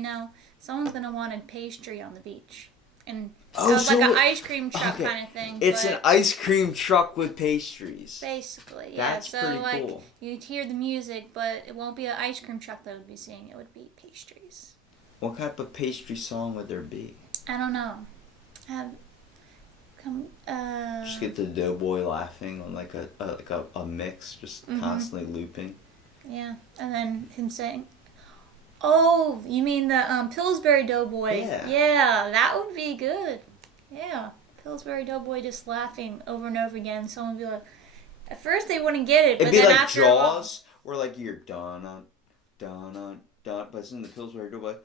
someone's gonna want a pastry on the beach, and like an ice cream truck kind of thing. It's an ice cream truck with pastries. Basically, yeah. That's pretty cool. You'd hear the music, but it won't be an ice cream truck that would be singing. It would be pastries. What type of pastry song would there be? I don't know. Just get the doughboy laughing on like a mix, just constantly looping. Yeah, and then him saying, "Oh, you mean the Pillsbury Doughboy?" Yeah, that would be good. Yeah, Pillsbury Doughboy just laughing over and over again. Someone would be like, at first they wouldn't get it, but it'd be then like after Jaws, where like you're dun dun, but it's in the Pillsbury Doughboy.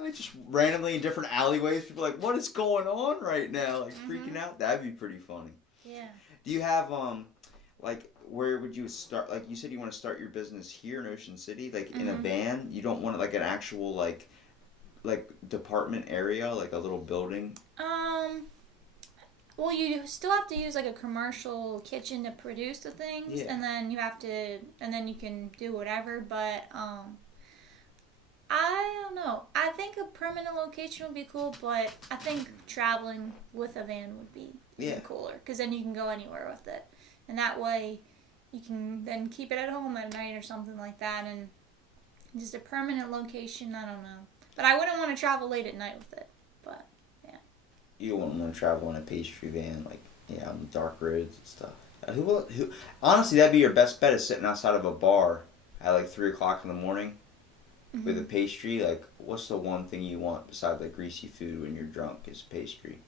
Like just randomly in different alleyways, people are like, what is going on right now? Like freaking out. That'd be pretty funny. Yeah. Do you have like where would you start? Like you said, you want to start your business here in Ocean City, like in a van. You don't want like an actual like department area, like a little building. Well, you still have to use like a commercial kitchen to produce the things, and then you can do whatever. But I don't know. I think a permanent location would be cool, but I think traveling with a van would be even cooler because then you can go anywhere with it, and that way you can then keep it at home at night or something like that. And just a permanent location, I don't know. But I wouldn't want to travel late at night with it. But yeah. You wouldn't want to travel in a pastry van, like on the dark roads and stuff. Who? Honestly, that'd be your best bet is sitting outside of a bar at like 3:00 in the morning. With a pastry, like, what's the one thing you want besides like greasy food when you're drunk is pastry.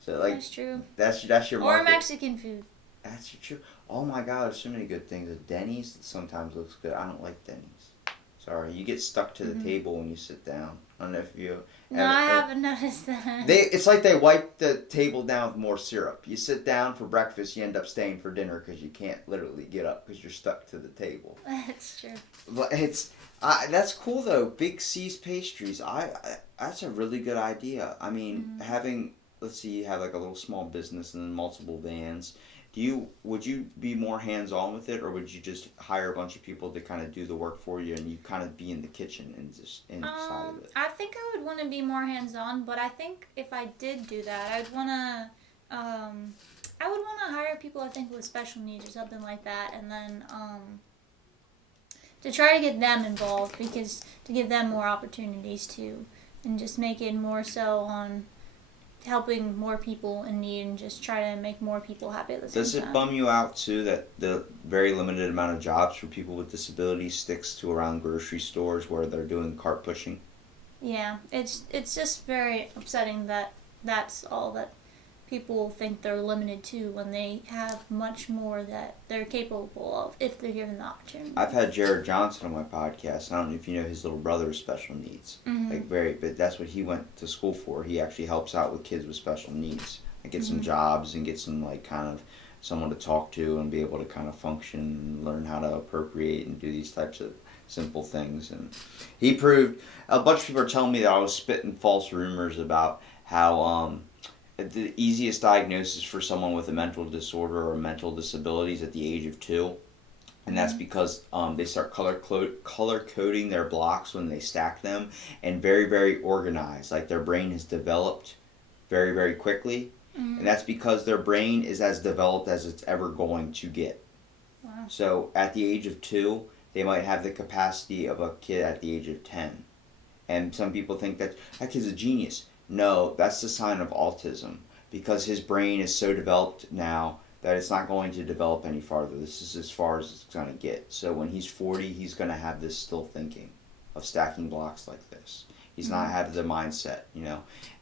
So like that's true. That's your market. Or Mexican food. That's true. Oh my God, there's so many good things. Denny's sometimes looks good. I don't like Denny's. Sorry, you get stuck to the table when you sit down. I don't know if you. No, I haven't noticed that. It's like they wipe the table down with more syrup. You sit down for breakfast, you end up staying for dinner because you can't literally get up because you're stuck to the table. That's true. But that's cool though. Big C's Pastries. That's a really good idea. I mean, having, let's see, you have like a little small business and then multiple vans. Would you be more hands-on with it, or would you just hire a bunch of people to kind of do the work for you and you kind of be in the kitchen and just inside of it? I think I would want to be more hands-on, but I think if I did do that, I would want to hire people, I think, with special needs or something like that, and then to try to get them involved, because to give them more opportunities too, and just make it more so on helping more people in need and just try to make more people happy at the same time. Does it bum you out too that the very limited amount of jobs for people with disabilities sticks to around grocery stores where they're doing cart pushing? Yeah, it's just very upsetting that that's all that people think they're limited to when they have much more that they're capable of if they're given the opportunity. I've had Jared Johnson on my podcast. I don't know if you know his little brother with special needs. But that's what he went to school for. He actually helps out with kids with special needs. Like get some jobs and get some like kind of someone to talk to and be able to kind of function and learn how to appropriate and do these types of simple things. And he proved, a bunch of people are telling me that I was spitting false rumors about how the easiest diagnosis for someone with a mental disorder or mental disabilities at the age of 2, and that's because they start color coding their blocks when they stack them, and very, very organized. Like their brain has developed very, very quickly, and that's because their brain is as developed as it's ever going to get. Wow. So at the age of 2, they might have the capacity of a kid at the age of 10, and some people think that kid's a genius. No, that's the sign of autism, because his brain is so developed now that it's not going to develop any farther. This is as far as it's going to get. So when he's 40, he's going to have this still thinking of stacking blocks like this. He's not having the mindset,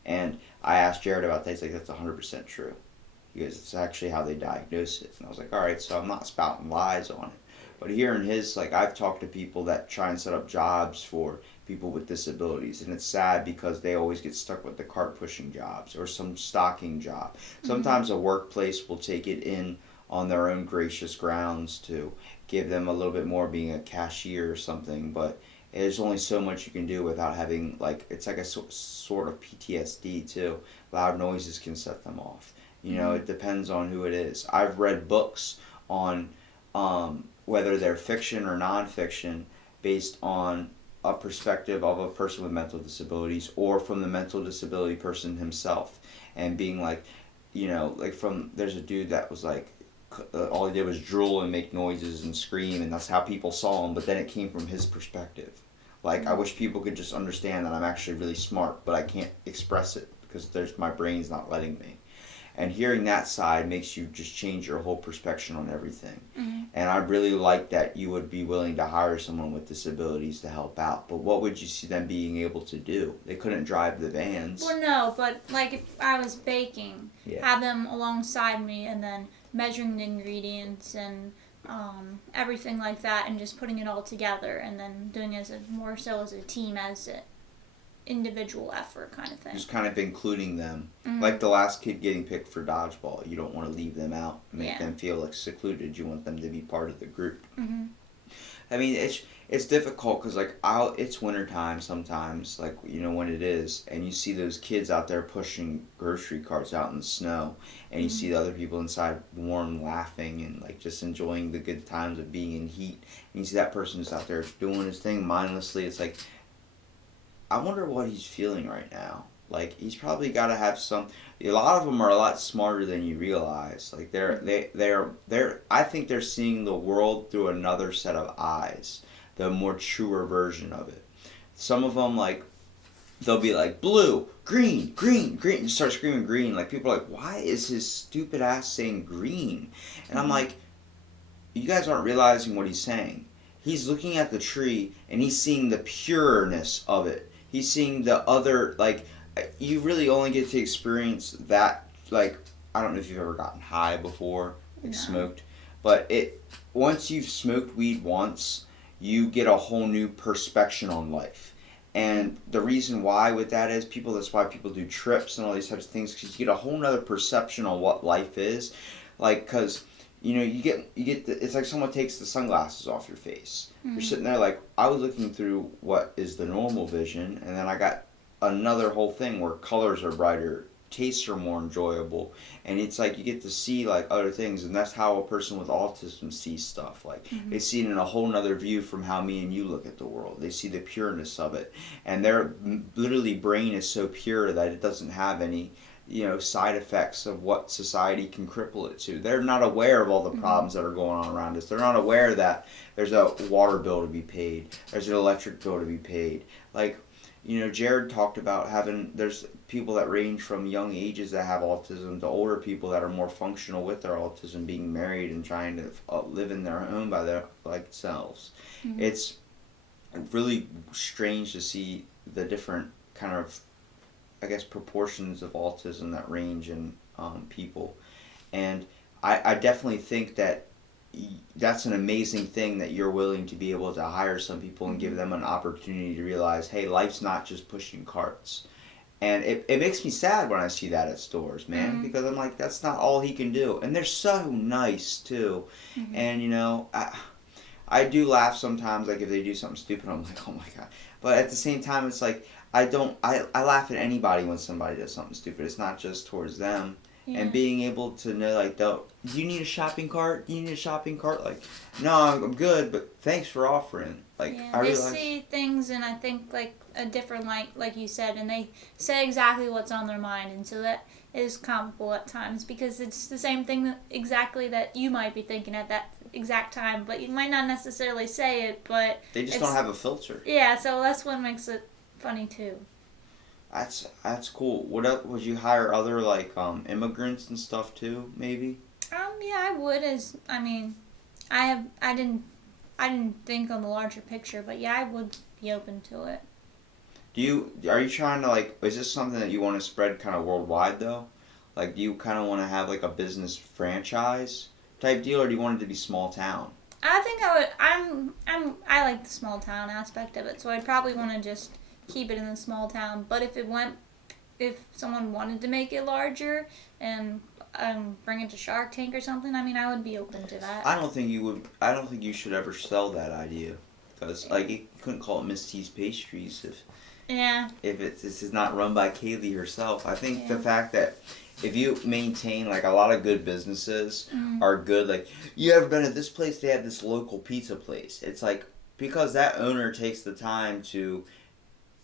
And I asked Jared about that. He's like, that's 100% true. He goes, it's actually how they diagnose it. And I was like, all right, so I'm not spouting lies on it. But here in his, like, I've talked to people that try and set up jobs for people with disabilities, and it's sad because they always get stuck with the cart pushing jobs or some stocking job. Sometimes a workplace will take it in on their own gracious grounds to give them a little bit more, being a cashier or something, but there's only so much you can do without having, like, it's like a sort of PTSD too. Loud noises can set them off. It depends on who it is. I've read books on whether they're fiction or nonfiction based on a perspective of a person with mental disabilities or from the mental disability person himself, and being like, there's a dude that was like, all he did was drool and make noises and scream, and that's how people saw him, but then it came from his perspective. Like, I wish people could just understand that I'm actually really smart, but I can't express it because my brain's not letting me. And hearing that side makes you just change your whole perspective on everything. And I really like that you would be willing to hire someone with disabilities to help out. But what would you see them being able to do? They couldn't drive the vans. Well, no, but like if I was baking, have them alongside me and then measuring the ingredients and everything like that, and just putting it all together, and then doing it more so as a team, as an individual effort kind of thing. Just kind of including them. Like the last kid getting picked for dodgeball. You don't want to leave them out, make them feel like secluded. You want them to be part of the group. I mean, it's difficult because it's wintertime sometimes, when it is, and you see those kids out there pushing grocery carts out in the snow, and you see the other people inside warm laughing and just enjoying the good times of being in heat, and you see that person who's out there doing his thing mindlessly. It's like, I wonder what he's feeling right now. Like, he's probably got to have a lot of them are a lot smarter than you realize. Like, I think they're seeing the world through another set of eyes, the more truer version of it. Some of them, they'll be like, blue, green, green, green, and start screaming green. Like, people are like, why is his stupid ass saying green? And I'm like, you guys aren't realizing what he's saying. He's looking at the tree, and he's seeing the pureness of it. He's seeing the other, you really only get to experience that, I don't know if you've ever gotten high before, smoked, but once you've smoked weed once, you get a whole new perspective on life. And the reason why with that is that's why people do trips and all these types of things, because you get a whole nother perception on what life is. Because, you get it's like someone takes the sunglasses off your face. You're sitting there I was looking through what is the normal vision, and then I got another whole thing where colors are brighter, tastes are more enjoyable, and it's you get to see other things, and that's how a person with autism sees stuff. They see it in a whole nother view from how me and you look at the world. They see the pureness of it, and their literally brain is so pure that it doesn't have any side effects of what society can cripple it to. They're not aware of all the problems that are going on around us. They're not aware that there's a water bill to be paid, there's an electric bill to be paid. Jared talked about there's people that range from young ages that have autism to older people that are more functional with their autism, being married and trying to live in their own by their selves. It's really strange to see the different kind of, proportions of autism that range in people. And I definitely think that that's an amazing thing that you're willing to be able to hire some people and give them an opportunity to realize, hey, life's not just pushing carts. And it makes me sad when I see that at stores, man, because I'm like, that's not all he can do. And they're so nice, too. And, I do laugh sometimes, if they do something stupid, I'm like, oh my God. But at the same time, it's I laugh at anybody when somebody does something stupid. It's not just towards them. Yeah. And being able to know, do you need a shopping cart? Do you need a shopping cart? No, I'm good, but thanks for offering. They see things in, I think, a different light, like you said, and they say exactly what's on their mind, and so that is comical at times, because it's the same thing exactly that you might be thinking at that exact time, but you might not necessarily say it, but they just don't have a filter. Yeah, so that's what makes it funny, too. That's cool. What else, would you hire other immigrants and stuff too? Maybe. Yeah, I would. I didn't think on the larger picture, but yeah, I would be open to it. Are you trying to is this something that you want to spread kind of worldwide though? Do you kind of want to have a business franchise type deal, or do you want it to be small town? I think I would. I like the small town aspect of it, so I'd probably want to just keep it in the small town. But if someone wanted to make it larger and bring it to Shark Tank or something, I mean, I would be open to that. I don't think you would. I don't think you should ever sell that idea, because like you couldn't call it Miss T's Pastries Yeah. if this is not run by Cailey herself. I think the Yeah. fact that if you maintain, like, a lot of good businesses Mhm. are good. Like, you ever been at this place? They have this local pizza place. It's like, because that owner takes the time to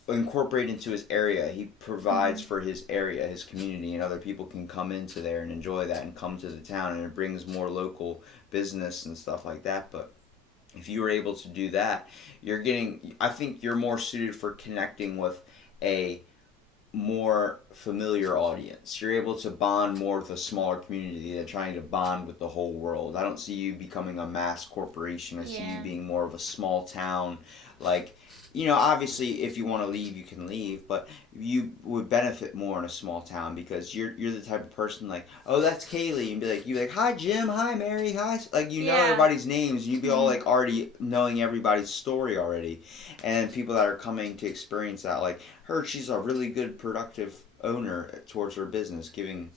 incorporate into his area. He provides for his area, his community, and other people can come into there and enjoy that and come to the town, and it brings more local business and stuff like that. But if you were able to do that, I think you're more suited for connecting with a more familiar audience. You're able to bond more with a smaller community than trying to bond with the whole world. I don't see you becoming a mass corporation. I see you being more of a small town, like, obviously, if you want to leave, you can leave, but you would benefit more in a small town, because you're the type of person, like, oh, that's Cailey, and be like, hi Jim, hi Mary, hi, like, know everybody's names, and you'd be all like already knowing everybody's story already, and people that are coming to experience that, like, she's a really good, productive owner towards her business, giving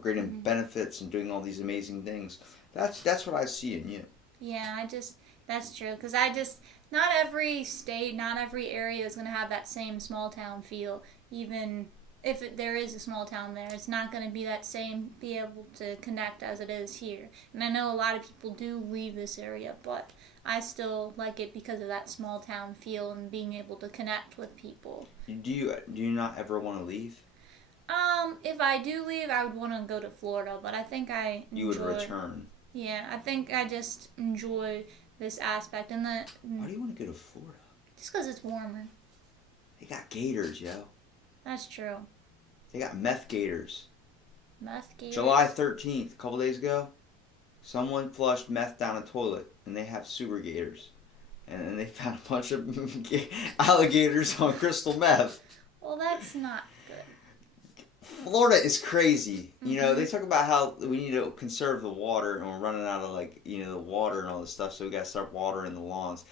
great benefits and doing all these amazing things. That's what I see in you. Yeah, that's true, because not every state, not every area is going to have that same small town feel. Even if there is a small town there, it's not going to be that same, be able to connect as it is here. And I know a lot of people do leave this area, but I still like it because of that small town feel and being able to connect with people. Do you not ever want to leave? If I do leave, I would want to go to Florida, but I think You would return. Yeah, I think I just enjoy this aspect. And Why do you want to go to Florida? Just because it's warmer. They got gators, yo. That's true. They got meth gators. Meth gators? July 13th, a couple days ago, someone flushed meth down a toilet, and they have sewer gators. And then they found a bunch of alligators on crystal meth. Well, that's not good. Florida is crazy. They talk about how we need to conserve the water, and we're running out of, the water and all this stuff, so we got to start watering the lawns.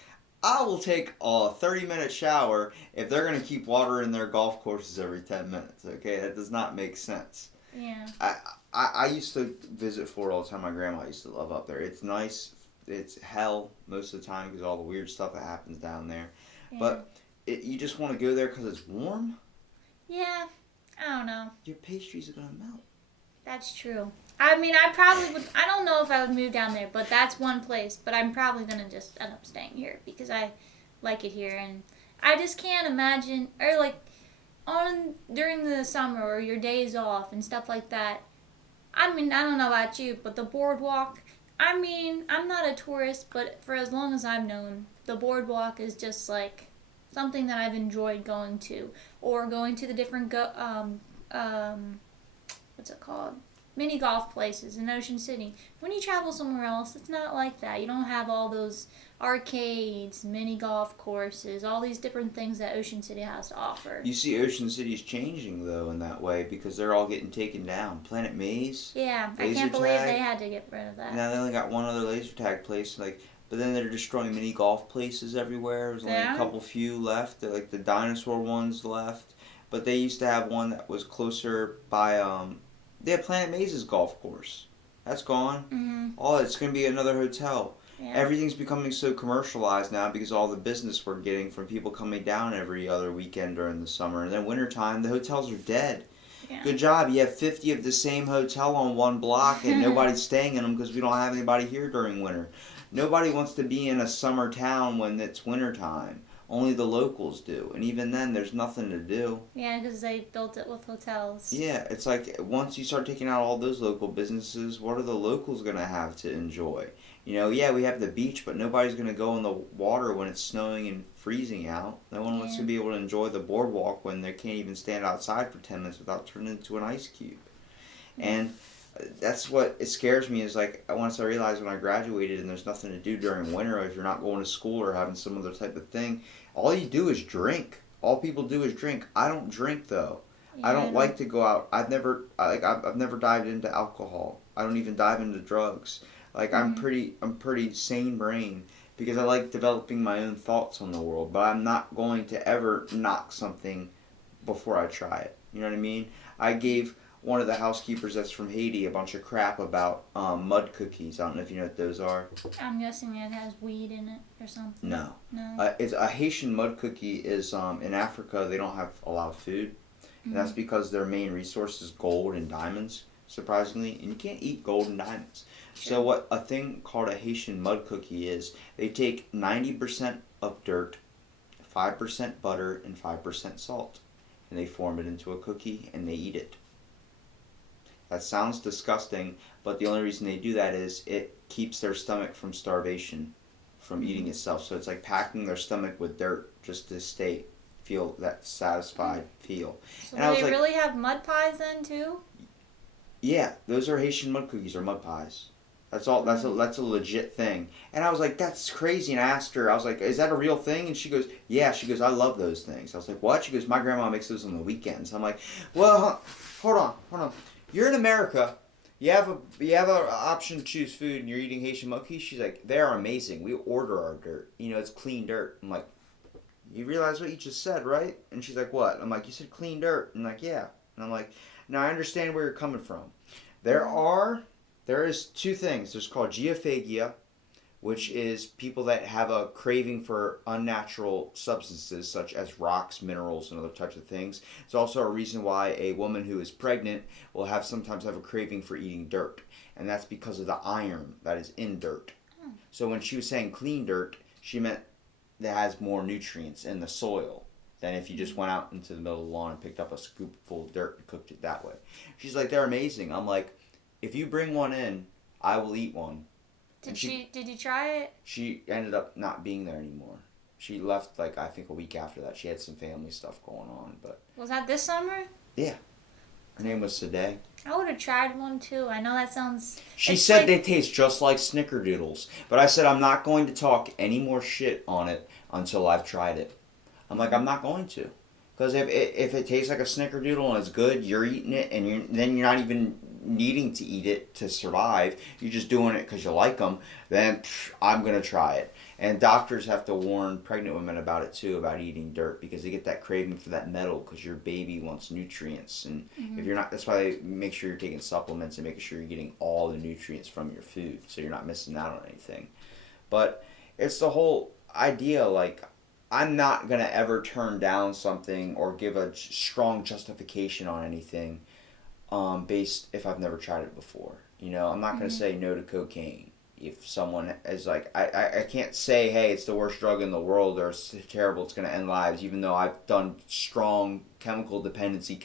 I will take a 30-minute shower if they're going to keep watering their golf courses every 10 minutes, okay? That does not make sense. Yeah. I used to visit Florida all the time. My grandma used to live up there. It's nice. It's hell most of the time because of all the weird stuff that happens down there. Yeah. But you just want to go there because it's warm? Yeah. I don't know. Your pastries are going to melt. That's true. I mean, I probably would. I don't know if I would move down there, but that's one place. But I'm probably going to just end up staying here because I like it here. And I just can't imagine, or during the summer or your days off and stuff like that. I mean, I don't know about you, but the boardwalk, I mean, I'm not a tourist, but for as long as I've known, the boardwalk is just like something that I've enjoyed going to, or going to the different what's it called? Mini golf places in Ocean City. When you travel somewhere else, it's not like that. You don't have all those arcades, mini golf courses, all these different things that Ocean City has to offer. You see Ocean City's changing, though, in that way, because they're all getting taken down. Planet Maze. Yeah, I can't believe they had to get rid of that. Now they only got one other laser tag place, but then they're destroying mini golf places everywhere. There's only a few left. They're like the dinosaur ones left. But they used to have one that was closer by, they had Planet Maze's golf course. That's gone. Mm-hmm. Oh, it's going to be another hotel. Yeah. Everything's becoming so commercialized now because of all the business we're getting from people coming down every other weekend during the summer. And then wintertime, the hotels are dead. Yeah. Good job. You have 50 of the same hotel on one block and nobody's staying in them because we don't have anybody here during winter. Nobody wants to be in a summer town when it's wintertime. Only the locals do. And even then, there's nothing to do. Yeah, because they built it with hotels. Yeah, it's like once you start taking out all those local businesses, what are the locals going to have to enjoy? Yeah, we have the beach, but nobody's going to go in the water when it's snowing and freezing out. No one wants to be able to enjoy the boardwalk when they can't even stand outside for 10 minutes without turning into an ice cube. And that's what it scares me is once I realized when I graduated and there's nothing to do during winter, if you're not going to school or having some other type of thing, all you do is drink. All people do is drink. I don't drink though. Yeah. I don't like to go out. I've never dived into alcohol. I don't even dive into drugs. Like I'm pretty sane brain because I like developing my own thoughts on the world, but I'm not going to ever knock something before I try it. You know what I mean? I gave one of the housekeepers that's from Haiti a bunch of crap about mud cookies. I don't know if you know what those are. I'm guessing it has weed in it or something. No. No. It's a Haitian mud cookie is in Africa they don't have a lot of food, and that's because their main resource is gold and diamonds. Surprisingly, and you can't eat gold and diamonds. Sure. So what a thing called a Haitian mud cookie is, they take 90% of dirt, 5% butter, and 5% salt, and they form it into a cookie and they eat it. That sounds disgusting, but the only reason they do that is it keeps their stomach from starvation, from eating itself. So it's like packing their stomach with dirt just to feel that satisfied feel. So and do they really have mud pies then too? Yeah, those are Haitian mud cookies or mud pies. That's all. That's a legit thing. And I was like, that's crazy. And I asked her, I was like, is that a real thing? And she goes, yeah. She goes, I love those things. I was like, what? She goes, my grandma makes those on the weekends. I'm like, well, hold on. You're in America. You have an option to choose food, and you're eating Haitian mud cookies. She's like, they are amazing. We order our dirt. It's clean dirt. I'm like, you realize what you just said, right? And she's like, what? I'm like, you said clean dirt. I'm like, yeah. And I'm like, now I understand where you're coming from. There is two things. There's called geophagia, which is people that have a craving for unnatural substances such as rocks, minerals, and other types of things. It's also a reason why a woman who is pregnant will sometimes have a craving for eating dirt, and that's because of the iron that is in dirt. So when she was saying clean dirt, she meant that has more nutrients in the soil than if you just went out into the middle of the lawn and picked up a scoopful of dirt and cooked it that way. She's like, they're amazing. I'm like, if you bring one in, I will eat one. Did you try it? She ended up not being there anymore. She left I think a week after that. She had some family stuff going on, but was that this summer? Yeah. Her name was Sade. I would have tried one too. I know that sounds... She said they taste just like snickerdoodles, but I said I'm not going to talk any more shit on it until I've tried it. I'm like, I'm not going to. Because if it tastes like a snickerdoodle and it's good, you're eating it, and then you're not even needing to eat it to survive. You're just doing it because you like them. Then I'm going to try it. And doctors have to warn pregnant women about it too, about eating dirt, because they get that craving for that metal because your baby wants nutrients. And if you're not, that's why they make sure you're taking supplements and making sure you're getting all the nutrients from your food so you're not missing out on anything. But it's the whole idea, I'm not going to ever turn down something or give a strong justification on anything based if I've never tried it before. I'm not going to say no to cocaine. If someone is like, I can't say, hey, it's the worst drug in the world or it's terrible, it's going to end lives, even though I've done strong chemical dependency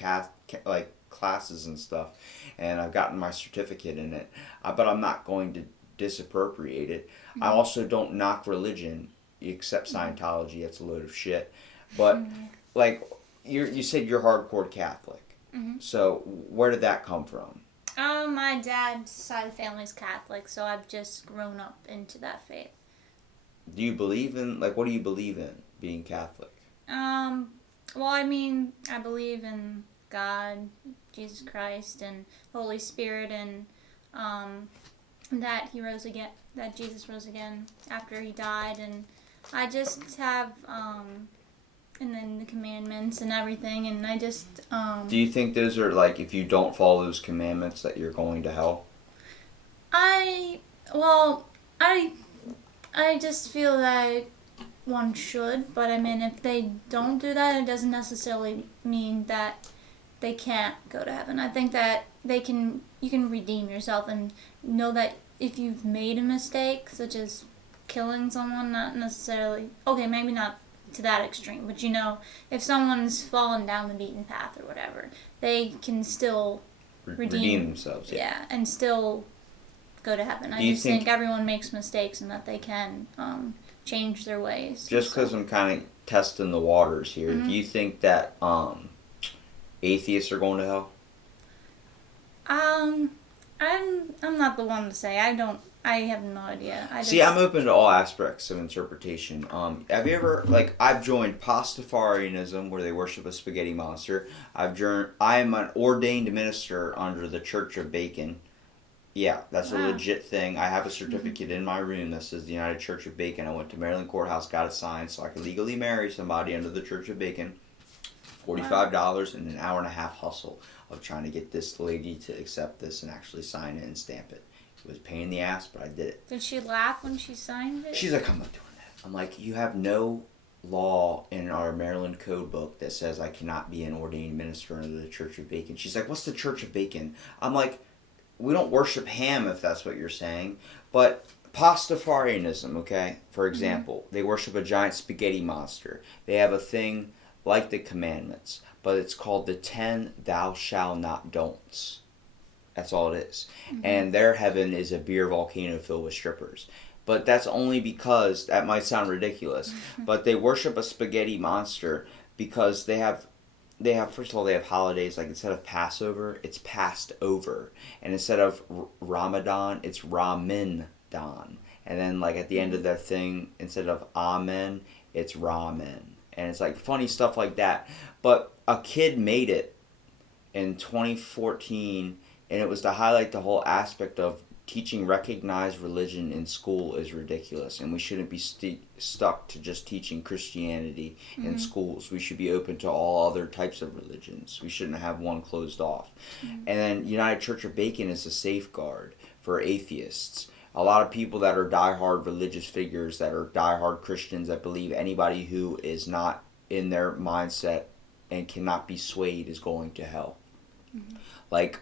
classes and stuff, and I've gotten my certificate in it. But I'm not going to disappropriate it. I also don't knock religion, except Scientology. It's a load of shit. But, you said you're hardcore Catholic. So where did that come from? My dad's side of the family is Catholic, so I've just grown up into that faith. Do you believe in, what do you believe in, being Catholic? Well, I believe in God, Jesus Christ, and Holy Spirit, and, that Jesus rose again after he died, and I just have, and then the commandments and everything, and I just, Do you think those are, if you don't follow those commandments, that you're going to hell? I just feel that one should, but if they don't do that, it doesn't necessarily mean that they can't go to heaven. I think that you can redeem yourself and know that if you've made a mistake, such as killing someone, not necessarily, okay, maybe not to that extreme, but if someone's fallen down the beaten path or whatever, they can still redeem themselves. Yeah, and still go to heaven. I just think everyone makes mistakes and that they can change their ways. Just because I'm kind of testing the waters here, do you think that atheists are going to hell? I'm not the one to say. I have no idea. I'm open to all aspects of interpretation. Have you ever, I've joined Pastafarianism, where they worship a spaghetti monster. I am an ordained minister under the Church of Bacon. Yeah, that's a Wow. legit thing. I have a certificate in my room that says the United Church of Bacon. I went to Maryland Courthouse, got it signed so I could legally marry somebody under the Church of Bacon. $45 and an hour and a half hustle of trying to get this lady to accept this and actually sign it and stamp it. It was a pain in the ass, but I did it. Did she laugh when she signed it? She's like, I'm not doing that. I'm like, you have no law in our Maryland code book that says I cannot be an ordained minister under the Church of Bacon. She's like, what's the Church of Bacon? I'm like, we don't worship ham if that's what you're saying, but Pastafarianism, okay, for example, they worship a giant spaghetti monster. They have a thing like the commandments, but it's called the 10 thou shall not don'ts. That's all it is. And their heaven is a beer volcano filled with strippers. But that's only because, that might sound ridiculous, but they worship a spaghetti monster because they have first of all, they have holidays, like instead of Passover, it's passed over. And instead of Ramadan, it's Ramendan. And then like at the end of their thing, instead of Amen, it's Ramen. And it's like funny stuff like that. But a kid made it in 2014, and it was to highlight the whole aspect of teaching recognized religion in school is ridiculous, and we shouldn't be stuck to just teaching Christianity in schools. We should be open to all other types of religions. We shouldn't have one closed off. And then United Church of Bacon is a safeguard for atheists. A lot of people that are diehard religious figures, that are diehard Christians, that believe anybody who is not in their mindset and cannot be swayed is going to hell. Like,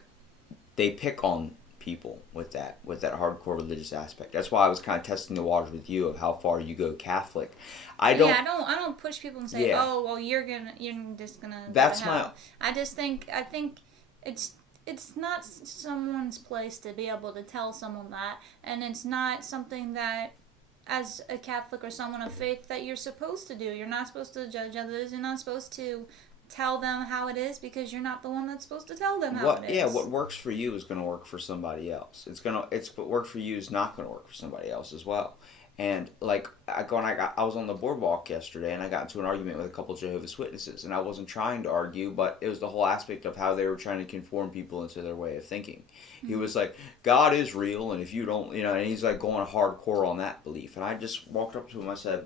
they pick on people with that hardcore religious aspect. That's why I was kind of testing the waters with you of how far you go Catholic. I don't push people and say, oh well, you're just gonna that's go to hell. I think it's not someone's place to be able to tell someone that, and it's not something that as a Catholic or someone of faith that you're supposed to do. You're not supposed to judge others. You're not supposed to tell them how it is, because you're not the one that's supposed to tell them how it is. Yeah, what works for you is going to work for somebody else. It's what works for you is not going to work for somebody else as well. And like I was on the boardwalk yesterday, and I got into an argument with a couple of Jehovah's Witnesses, and I wasn't trying to argue, but it was the whole aspect of how they were trying to conform people into their way of thinking. He was like, God is real, and if you don't, and he's like going hardcore on that belief. And I just walked up to him, I said,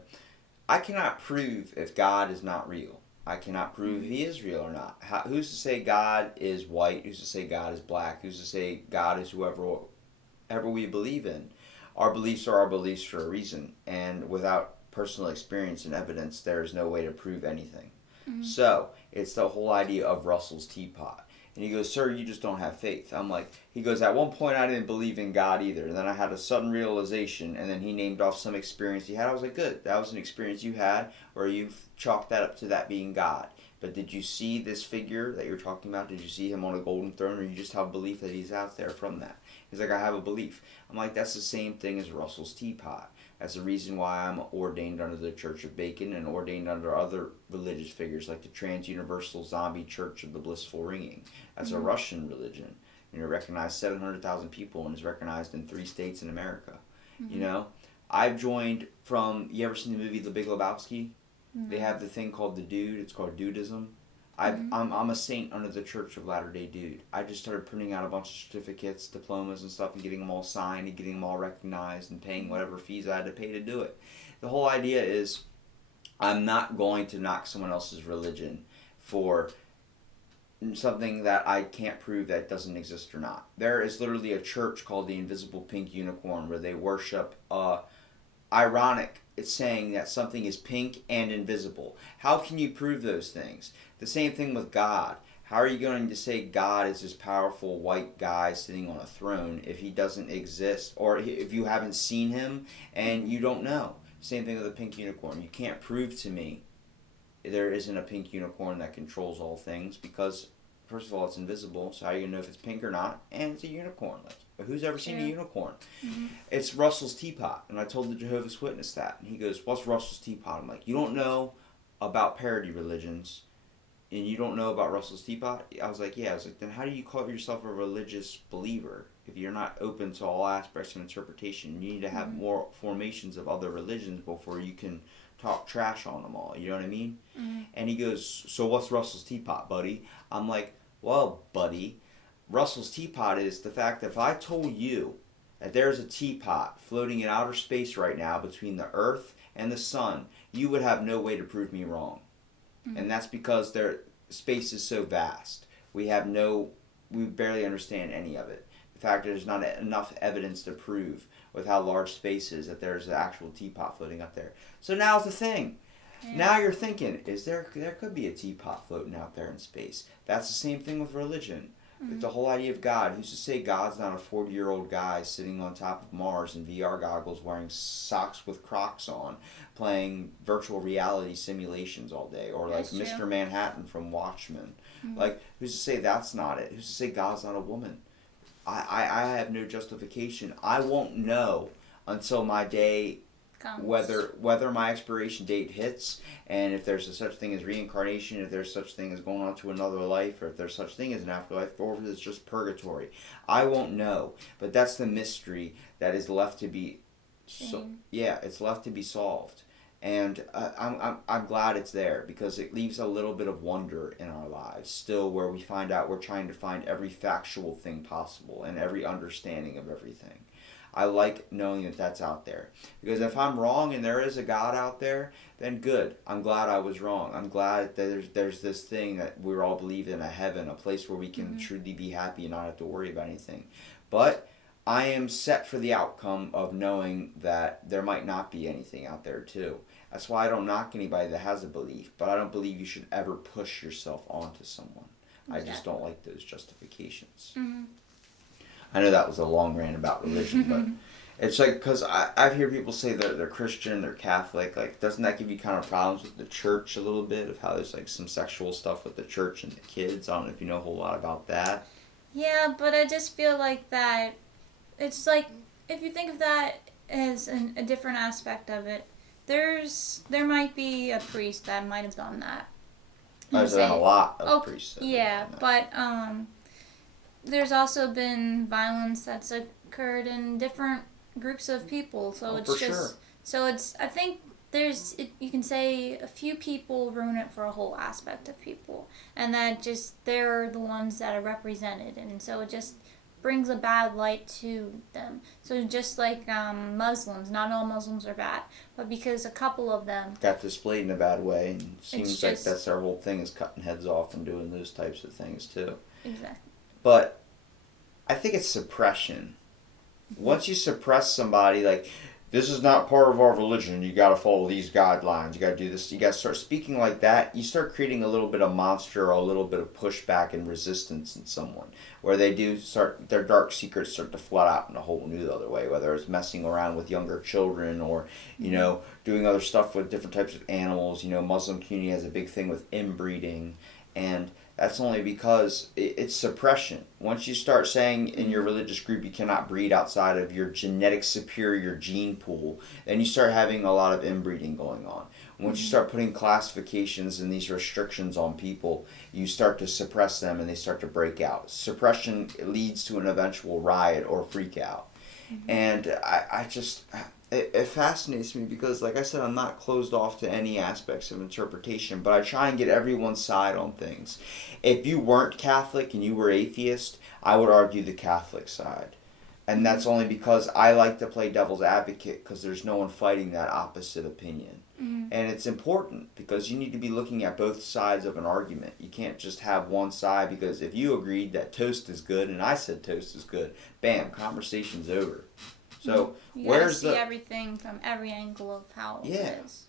I cannot prove if God is not real. I cannot prove he is real or not. Who's to say God is white? Who's to say God is black? Who's to say God is whoever we believe in? Our beliefs are our beliefs for a reason, and without personal experience and evidence, there is no way to prove anything. So it's the whole idea of Russell's teapot. And he goes, sir, you just don't have faith. I'm like, he goes, at one point I didn't believe in God either. And then I had a sudden realization, and then he named off some experience he had. I was like, good, that was an experience you had, or you've chalked that up to that being God. But did you see this figure that you're talking about? Did you see him on a golden throne, or you just have belief that he's out there from that? He's like, I have a belief. I'm like, that's the same thing as Russell's teapot. That's the reason why I'm ordained under the Church of Bacon and ordained under other religious figures like the Trans-Universal Zombie Church of the Blissful Ringing. That's a Russian religion. Recognized 700,000 people and is recognized in 3 states in America. I've joined from, you ever seen the movie The Big Lebowski? They have the thing called the Dude. It's called Dudism. I'm a saint under the Church of Latter-day Dude. I just started printing out a bunch of certificates, diplomas and stuff, and getting them all signed and getting them all recognized and paying whatever fees I had to pay to do it. The whole idea is I'm not going to knock someone else's religion for something that I can't prove that doesn't exist or not. There is literally a church called the Invisible Pink Unicorn where they worship ironic. It's saying that something is pink and invisible. How can you prove those things? The same thing with God. How are you going to say God is this powerful white guy sitting on a throne if he doesn't exist, or if you haven't seen him and you don't know? Same thing with the pink unicorn. You can't prove to me there isn't a pink unicorn that controls all things, because first of all, it's invisible, so how are you going to know if it's pink or not? And it's a unicorn. Like, who's ever seen a unicorn? It's Russell's teapot. And I told the Jehovah's Witness that. And he goes, what's Russell's teapot? I'm like, you don't know about parody religions, and you don't know about Russell's teapot? I was like, yeah. I was like, then how do you call yourself a religious believer if you're not open to all aspects of interpretation? You need to have more formations of other religions before you can talk trash on them all. You know what I mean? And he goes, so what's Russell's teapot, buddy? I'm like, well, buddy, Russell's teapot is the fact that if I told you that there's a teapot floating in outer space right now between the Earth and the sun, you would have no way to prove me wrong. Mm-hmm. And that's because space is so vast. We barely understand any of it. In fact, there's not enough evidence to prove with how large space is that there's an actual teapot floating up there. So now's the thing. Yeah. Now you're thinking, there could be a teapot floating out there in space. That's the same thing with religion. Mm-hmm. With the whole idea of God. Who's to say God's not a 40-year-old guy sitting on top of Mars in VR goggles wearing socks with Crocs on, playing virtual reality simulations all day, or like Mr. Manhattan from Watchmen. Mm-hmm. Like, who's to say that's not it? Who's to say God's not a woman? I have no justification. I won't know until my day comes. Whether my expiration date hits, and if there's such thing as reincarnation, if there's such thing as going on to another life, or if there's such thing as an afterlife, or if it's just purgatory. I won't know. But that's the mystery that is left to be it's left to be solved. And I'm glad it's there, because it leaves a little bit of wonder in our lives still, where we find out we're trying to find every factual thing possible and every understanding of everything. I like knowing that that's out there, because if I'm wrong and there is a God out there, then good. I'm glad I was wrong. I'm glad that there's this thing that we're all believe in, a heaven, a place where we can truly be happy and not have to worry about anything. But I am set for the outcome of knowing that there might not be anything out there too. That's why I don't knock anybody that has a belief, but I don't believe you should ever push yourself onto someone. Exactly. I just don't like those justifications. Mm-hmm. I know that was a long rant about religion, but it's like, because I've heard people say they're Christian, they're Catholic. Like, doesn't that give you kind of problems with the church a little bit, of how there's like some sexual stuff with the church and the kids? I don't know if you know a whole lot about that. Yeah, but I just feel like that it's like, if you think of that as a different aspect of it, there might be a priest that might have done that. There's been a lot of priests. Yeah, but there's also been violence that's occurred in different groups of people. So it's just sure. So it's, I think you can say a few people ruin it for a whole aspect of people, and that just they're the ones that are represented, and so it just brings a bad light to them. So just like Muslims, not all Muslims are bad, but because a couple of them got displayed in a bad way, and it seems like that's their whole thing, is cutting heads off and doing those types of things too. Exactly. But I think it's suppression. Once you suppress somebody, like, this is not part of our religion, you got to follow these guidelines, you got to do this, you got to start speaking like that, you start creating a little bit of monster, or a little bit of pushback and resistance in someone, where they do start, their dark secrets start to flood out in a whole new other way, whether it's messing around with younger children, or, doing other stuff with different types of animals. Muslim community has a big thing with inbreeding, and that's only because it's suppression. Once you start saying in your religious group you cannot breed outside of your genetic superior gene pool, then you start having a lot of inbreeding going on. Once you start putting classifications and these restrictions on people, you start to suppress them and they start to break out. Suppression leads to an eventual riot or freak out. And it fascinates me, because, like I said, I'm not closed off to any aspects of interpretation, but I try and get everyone's side on things. If you weren't Catholic and you were atheist, I would argue the Catholic side. And that's only because I like to play devil's advocate, because there's no one fighting that opposite opinion. And it's important, because you need to be looking at both sides of an argument. You can't just have one side, because if you agreed that toast is good and I said toast is good, bam, conversation's over. So you gotta see everything from every angle of how it is.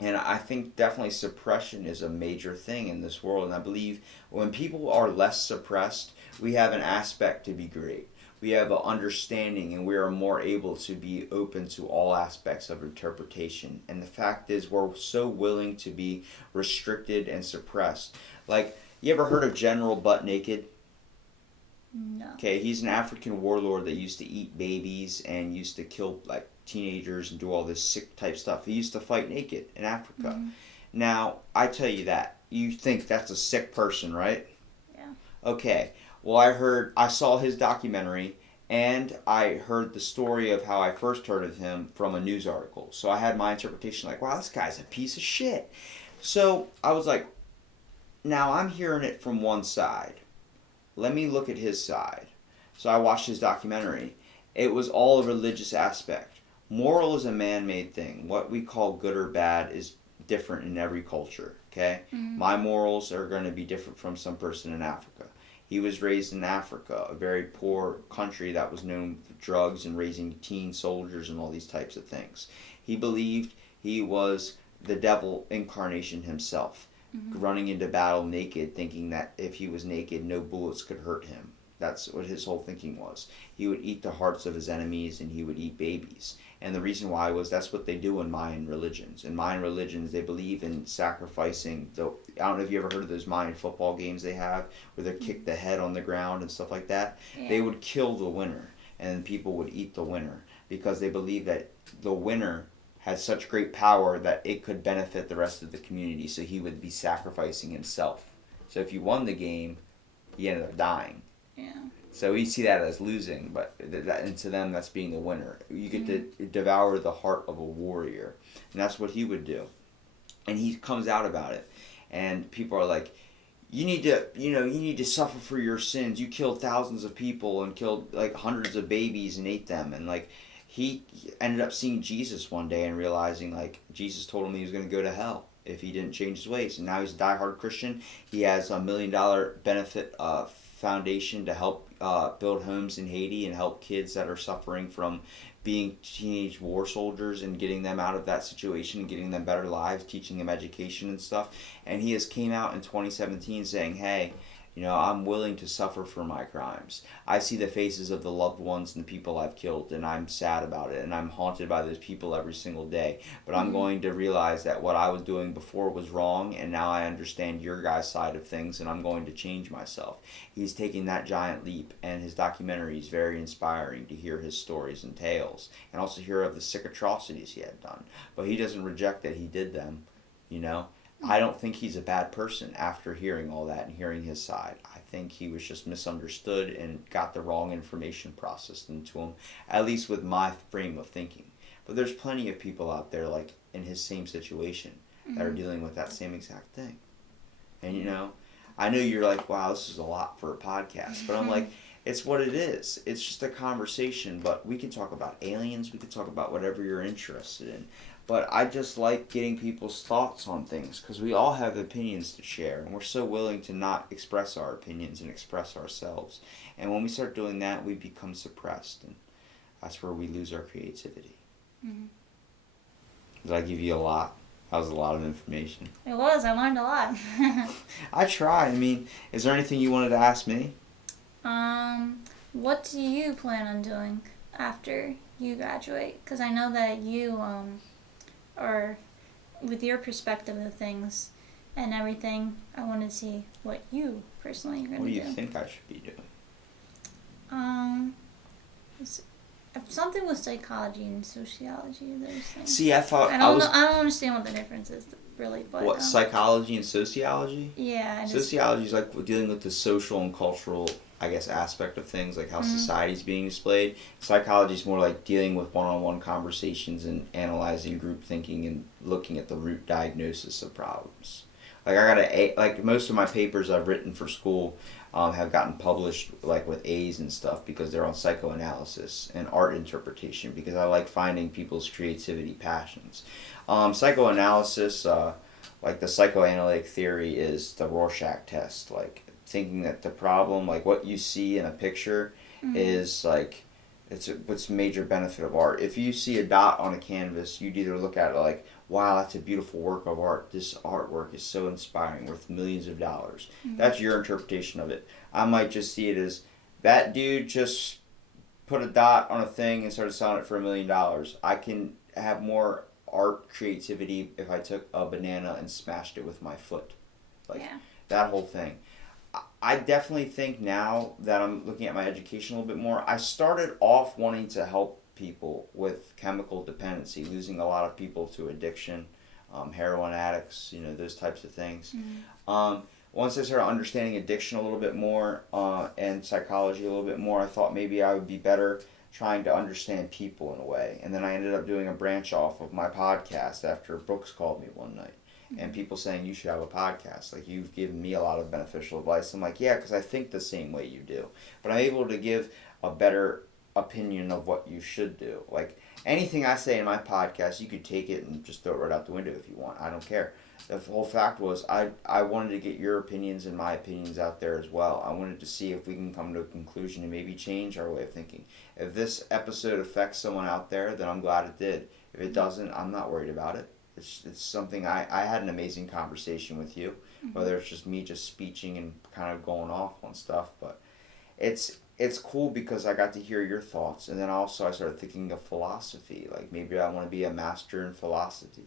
And I think definitely suppression is a major thing in this world. And I believe when people are less suppressed, we have an aspect to be great. We have an understanding, and we are more able to be open to all aspects of interpretation. And the fact is, we're so willing to be restricted and suppressed. Like, you ever heard of General Butt Naked? No. Okay, he's an African warlord that used to eat babies and used to kill, like, teenagers and do all this sick type stuff. He used to fight naked in Africa. Now, I tell you that. You think that's a sick person, right? Yeah. Okay. Well, I saw his documentary, and I heard the story of how I first heard of him from a news article. So I had my interpretation, like, wow, this guy's a piece of shit. So I was like, now I'm hearing it from one side. let me look at his side. So I watched his documentary. It was all a religious aspect. Moral is a man-made thing. What we call good or bad is different in every culture, okay? My morals are going to be different from some person in Africa. He was raised in Africa, a very poor country that was known for drugs and raising teen soldiers and all these types of things. He believed he was the devil incarnation himself, running into battle naked, thinking that if he was naked, no bullets could hurt him. That's what his whole thinking was. He would eat the hearts of his enemies and he would eat babies. And the reason why was that's what they do in Mayan religions. In Mayan religions, they believe in sacrificing. I don't know if you ever heard of those Mayan football games they have where they kick the head on the ground and stuff like that. Yeah. They would kill the winner and people would eat the winner because they believe that the winner had such great power that it could benefit the rest of the community. So he would be sacrificing himself. So if you won the game, you ended up dying. Yeah. So we see that as losing, but and to them that's being the winner. You get to devour the heart of a warrior, and that's what he would do. And he comes out about it, and people are like, "You need to suffer for your sins. You killed thousands of people and killed like hundreds of babies and ate them." And like he ended up seeing Jesus one day and realizing like Jesus told him he was going to go to hell if he didn't change his ways. And now he's a diehard Christian. He has $1 million benefit foundation to help build homes in Haiti and help kids that are suffering from being teenage war soldiers and getting them out of that situation and getting them better lives, teaching them education and stuff. And he has came out in 2017 saying, hey, I'm willing to suffer for my crimes. I see the faces of the loved ones and the people I've killed, and I'm sad about it, and I'm haunted by those people every single day. But I'm going to realize that what I was doing before was wrong, and now I understand your guys' side of things, and I'm going to change myself. He's taking that giant leap, and his documentary is very inspiring to hear his stories and tales, and also hear of the sick atrocities he had done. But he doesn't reject that he did them, I don't think he's a bad person after hearing all that and hearing his side. I think he was just misunderstood and got the wrong information processed into him, at least with my frame of thinking. But there's plenty of people out there like in his same situation that are dealing with that same exact thing. And I know you're like, wow, this is a lot for a podcast. But I'm like, it's what it is. It's just a conversation, but we can talk about aliens, we can talk about whatever you're interested in. But I just like getting people's thoughts on things because we all have opinions to share, and we're so willing to not express our opinions and express ourselves. And when we start doing that, we become suppressed, and that's where we lose our creativity. Did I give you a lot? That was a lot of information. It was. I learned a lot. I tried. I mean, is there anything you wanted to ask me? What do you plan on doing after you graduate? Because I know that you, or with your perspective of things and everything, I want to see what you personally are going to do. What do you think I should be doing? Something with psychology and sociology, those things. See, I thought I don't understand what the difference is, really. But what, psychology and sociology? Yeah. Sociology is like dealing with the social and cultural, I guess, aspect of things, like how society's being displayed. Psychology is more like dealing with one-on-one conversations and analyzing group thinking and looking at the root diagnosis of problems. Like like most of my papers I've written for school have gotten published like with A's and stuff because they're on psychoanalysis and art interpretation because I like finding people's creativity passions. Psychoanalysis, like the psychoanalytic theory is the Rorschach test, like thinking that the problem, like what you see in a picture is like, what's the major benefit of art. If you see a dot on a canvas, you'd either look at it like, wow, that's a beautiful work of art. This artwork is so inspiring, worth millions of dollars. That's your interpretation of it. I might just see it as, that dude just put a dot on a thing and started selling it for $1 million. I can have more art creativity if I took a banana and smashed it with my foot. That whole thing. I definitely think now that I'm looking at my education a little bit more, I started off wanting to help people with chemical dependency, losing a lot of people to addiction, heroin addicts, those types of things. Once I started understanding addiction a little bit more and psychology a little bit more, I thought maybe I would be better trying to understand people in a way. And then I ended up doing a branch off of my podcast after Brooks called me one night. and people saying you should have a podcast. Like, you've given me a lot of beneficial advice. I'm like, yeah, because I think the same way you do. But I'm able to give a better opinion of what you should do. Like, anything I say in my podcast, you could take it and just throw it right out the window if you want. I don't care. The whole fact was I wanted to get your opinions and my opinions out there as well. I wanted to see if we can come to a conclusion and maybe change our way of thinking. If this episode affects someone out there, then I'm glad it did. If it doesn't, I'm not worried about it. It's something I had an amazing conversation with you, whether it's just me just speeching and kind of going off on stuff, but it's cool because I got to hear your thoughts, and then also I started thinking of philosophy. Like, maybe I want to be a master in philosophy.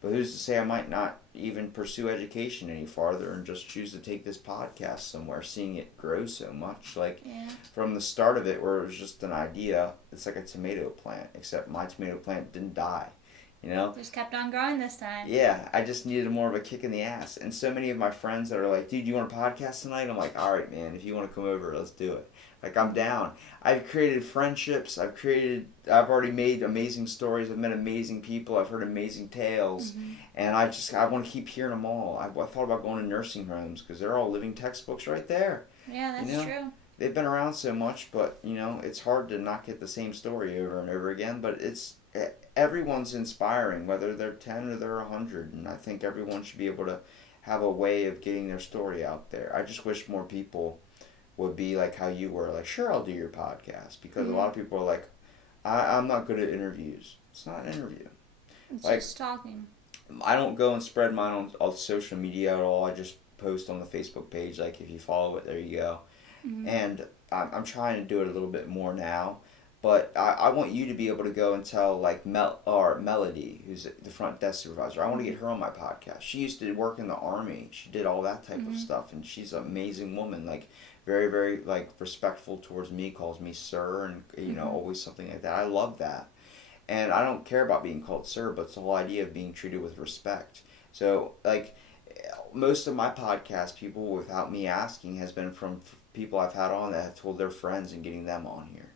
But who's to say I might not even pursue education any farther and just choose to take this podcast somewhere, seeing it grow so much. Like, from the start of it, where it was just an idea, it's like a tomato plant, except my tomato plant didn't die. You know? Just kept on growing this time. Yeah, I just needed more of a kick in the ass. And so many of my friends that are like, dude, you want a podcast tonight? I'm like, all right, man, if you want to come over, let's do it. Like, I'm down. I've created friendships. I've already made amazing stories. I've met amazing people. I've heard amazing tales. And I want to keep hearing them all. I thought about going to nursing homes because they're all living textbooks right there. Yeah, that's true. They've been around so much, but, it's hard to not get the same story over and over again. But everyone's inspiring, whether they're 10 or they're 100. And I think everyone should be able to have a way of getting their story out there. I just wish more people would be like how you were, like, sure, I'll do your podcast, because a lot of people are like, I'm not good at interviews. It's not an interview. It's like, just talking. I don't go and spread mine on social media at all. I just post on the Facebook page. Like, if you follow it, there you go. And I'm trying to do it a little bit more now. But I want you to be able to go and tell, like, Melody, who's the front desk supervisor. I want to get her on my podcast. She used to work in the Army. She did all that type of stuff, and she's an amazing woman. Like, very, very, like, respectful towards me, calls me sir, and, always something like that. I love that. And I don't care about being called sir, but it's the whole idea of being treated with respect. So, like, most of my podcast, people, without me asking, has been from people I've had on that have told their friends and getting them on here.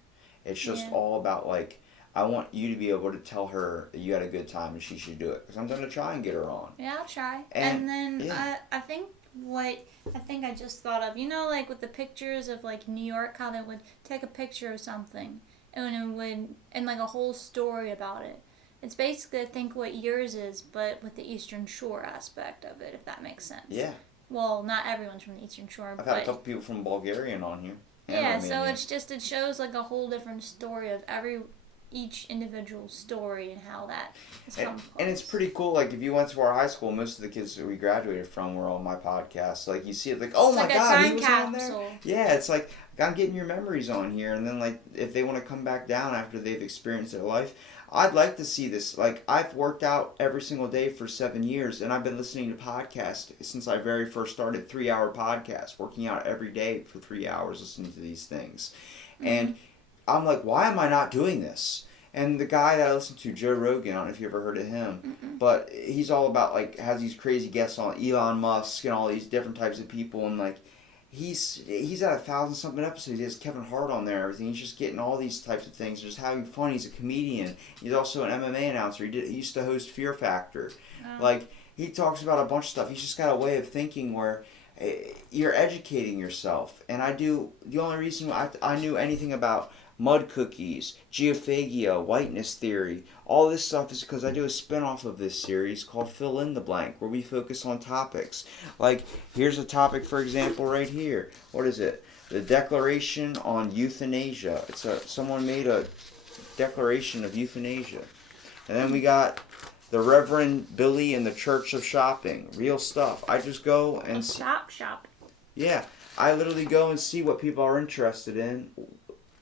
It's just all about, like, I want you to be able to tell her that you had a good time and she should do it. Because I'm going to try and get her on. Yeah, I'll try. And then I think I just thought of, like with the pictures of, like, New York, how they would take a picture of something and like a whole story about it. It's basically, I think, what yours is, but with the Eastern Shore aspect of it, if that makes sense. Yeah. Well, not everyone's from the Eastern Shore, I've had a couple people from Bulgarian on here. Yeah, so it shows like a whole different story of each individual story and how that is from. And it's pretty cool. Like, if you went to our high school, most of the kids that we graduated from were on my podcast. Like, you see it, like, oh my God, he was on there. Yeah, it's like, I'm getting your memories on here, and then, like, if they want to come back down after they've experienced their life, I'd like to see this. Like, I've worked out every single day for 7 years, and I've been listening to podcasts since I very first started, 3-hour podcasts, working out every day for 3 hours listening to these things. And I'm like, why am I not doing this? And the guy that I listen to, Joe Rogan, I don't know if you ever heard of him, but he's all about, like, has these crazy guests on, Elon Musk and all these different types of people, and, like, he's at 1,000-something episodes. He has Kevin Hart on there and everything. He's just getting all these types of things, just having fun. He's a comedian. He's also an MMA announcer. He used to host Fear Factor. Like, he talks about a bunch of stuff. He's just got a way of thinking where you're educating yourself. And the only reason I knew anything about mud cookies, geophagia, whiteness theory, all this stuff is because I do a spin-off of this series called Fill in the Blank, where we focus on topics. Like, here's a topic, for example, right here. What is it? The Declaration on Euthanasia. Someone made a declaration of euthanasia. And then we got the Reverend Billy and the Church of Shopping. Real stuff. I just go and shop. Yeah, I literally go and see what people are interested in.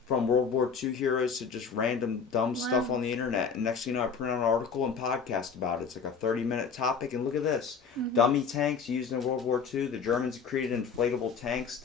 From World War II heroes to just random dumb stuff on the internet. And next thing you know, I print out an article and podcast about it. It's like a 30-minute topic. And look at this. Dummy tanks used in World War II. The Germans created inflatable tanks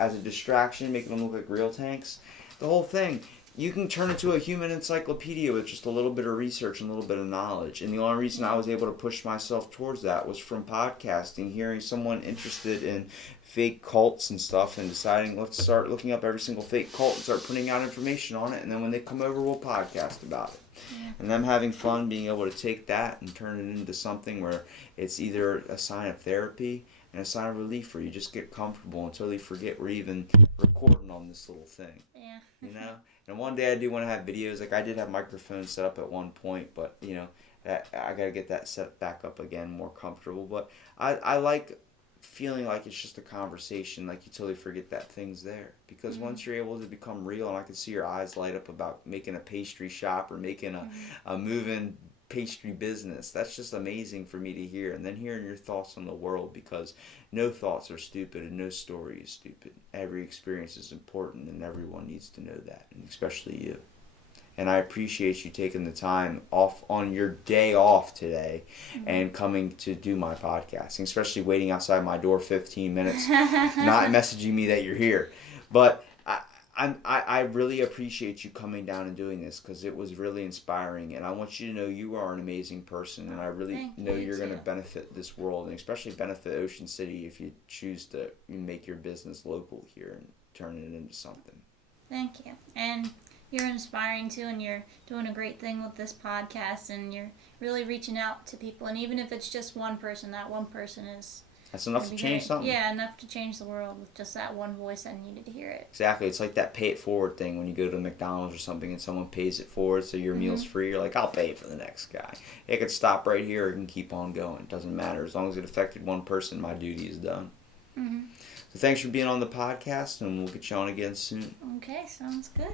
as a distraction, making them look like real tanks. The whole thing. you can turn into a human encyclopedia with just a little bit of research and a little bit of knowledge. And the only reason I was able to push myself towards that was from podcasting, hearing someone interested in fake cults and stuff and deciding, let's start looking up every single fake cult and start putting out information on it. And then when they come over, we'll podcast about it. Yeah. And them having fun being able to take that and turn it into something where it's either a sign of therapy and a sign of relief, where you just get comfortable until you forget we're even recording on this little thing. Yeah. You know? And one day I do want to have videos. Like, I did have microphones set up at one point, but, you know, I got to get that set back up again, more comfortable. But I like feeling like it's just a conversation, like you totally forget that thing's there. Because once you're able to become real, and I can see your eyes light up about making a pastry shop or making a moving pastry business, that's just amazing for me to hear. And then hearing your thoughts on the world, because no thoughts are stupid and no story is stupid. Every experience is important and everyone needs to know that, and especially you. And I appreciate you taking the time off on your day off today and coming to do my podcasting, especially waiting outside my door 15 minutes, not messaging me that you're here. But I really appreciate you coming down and doing this, because it was really inspiring. And I want you to know you are an amazing person, and I really know you're going to benefit this world, and especially benefit Ocean City if you choose to make your business local here and turn it into something. Thank you. And you're inspiring too, and you're doing a great thing with this podcast, and you're really reaching out to people. And even if it's just one person, that one person is... That's enough to change something. Yeah, enough to change the world with just that one voice that needed to hear it. Exactly. It's like that pay it forward thing when you go to McDonald's or something and someone pays it forward so your meal's free. You're like, I'll pay it for the next guy. It could stop right here. It can keep on going. It doesn't matter. As long as it affected one person, my duty is done. So thanks for being on the podcast, and we'll get you on again soon. Okay, sounds good.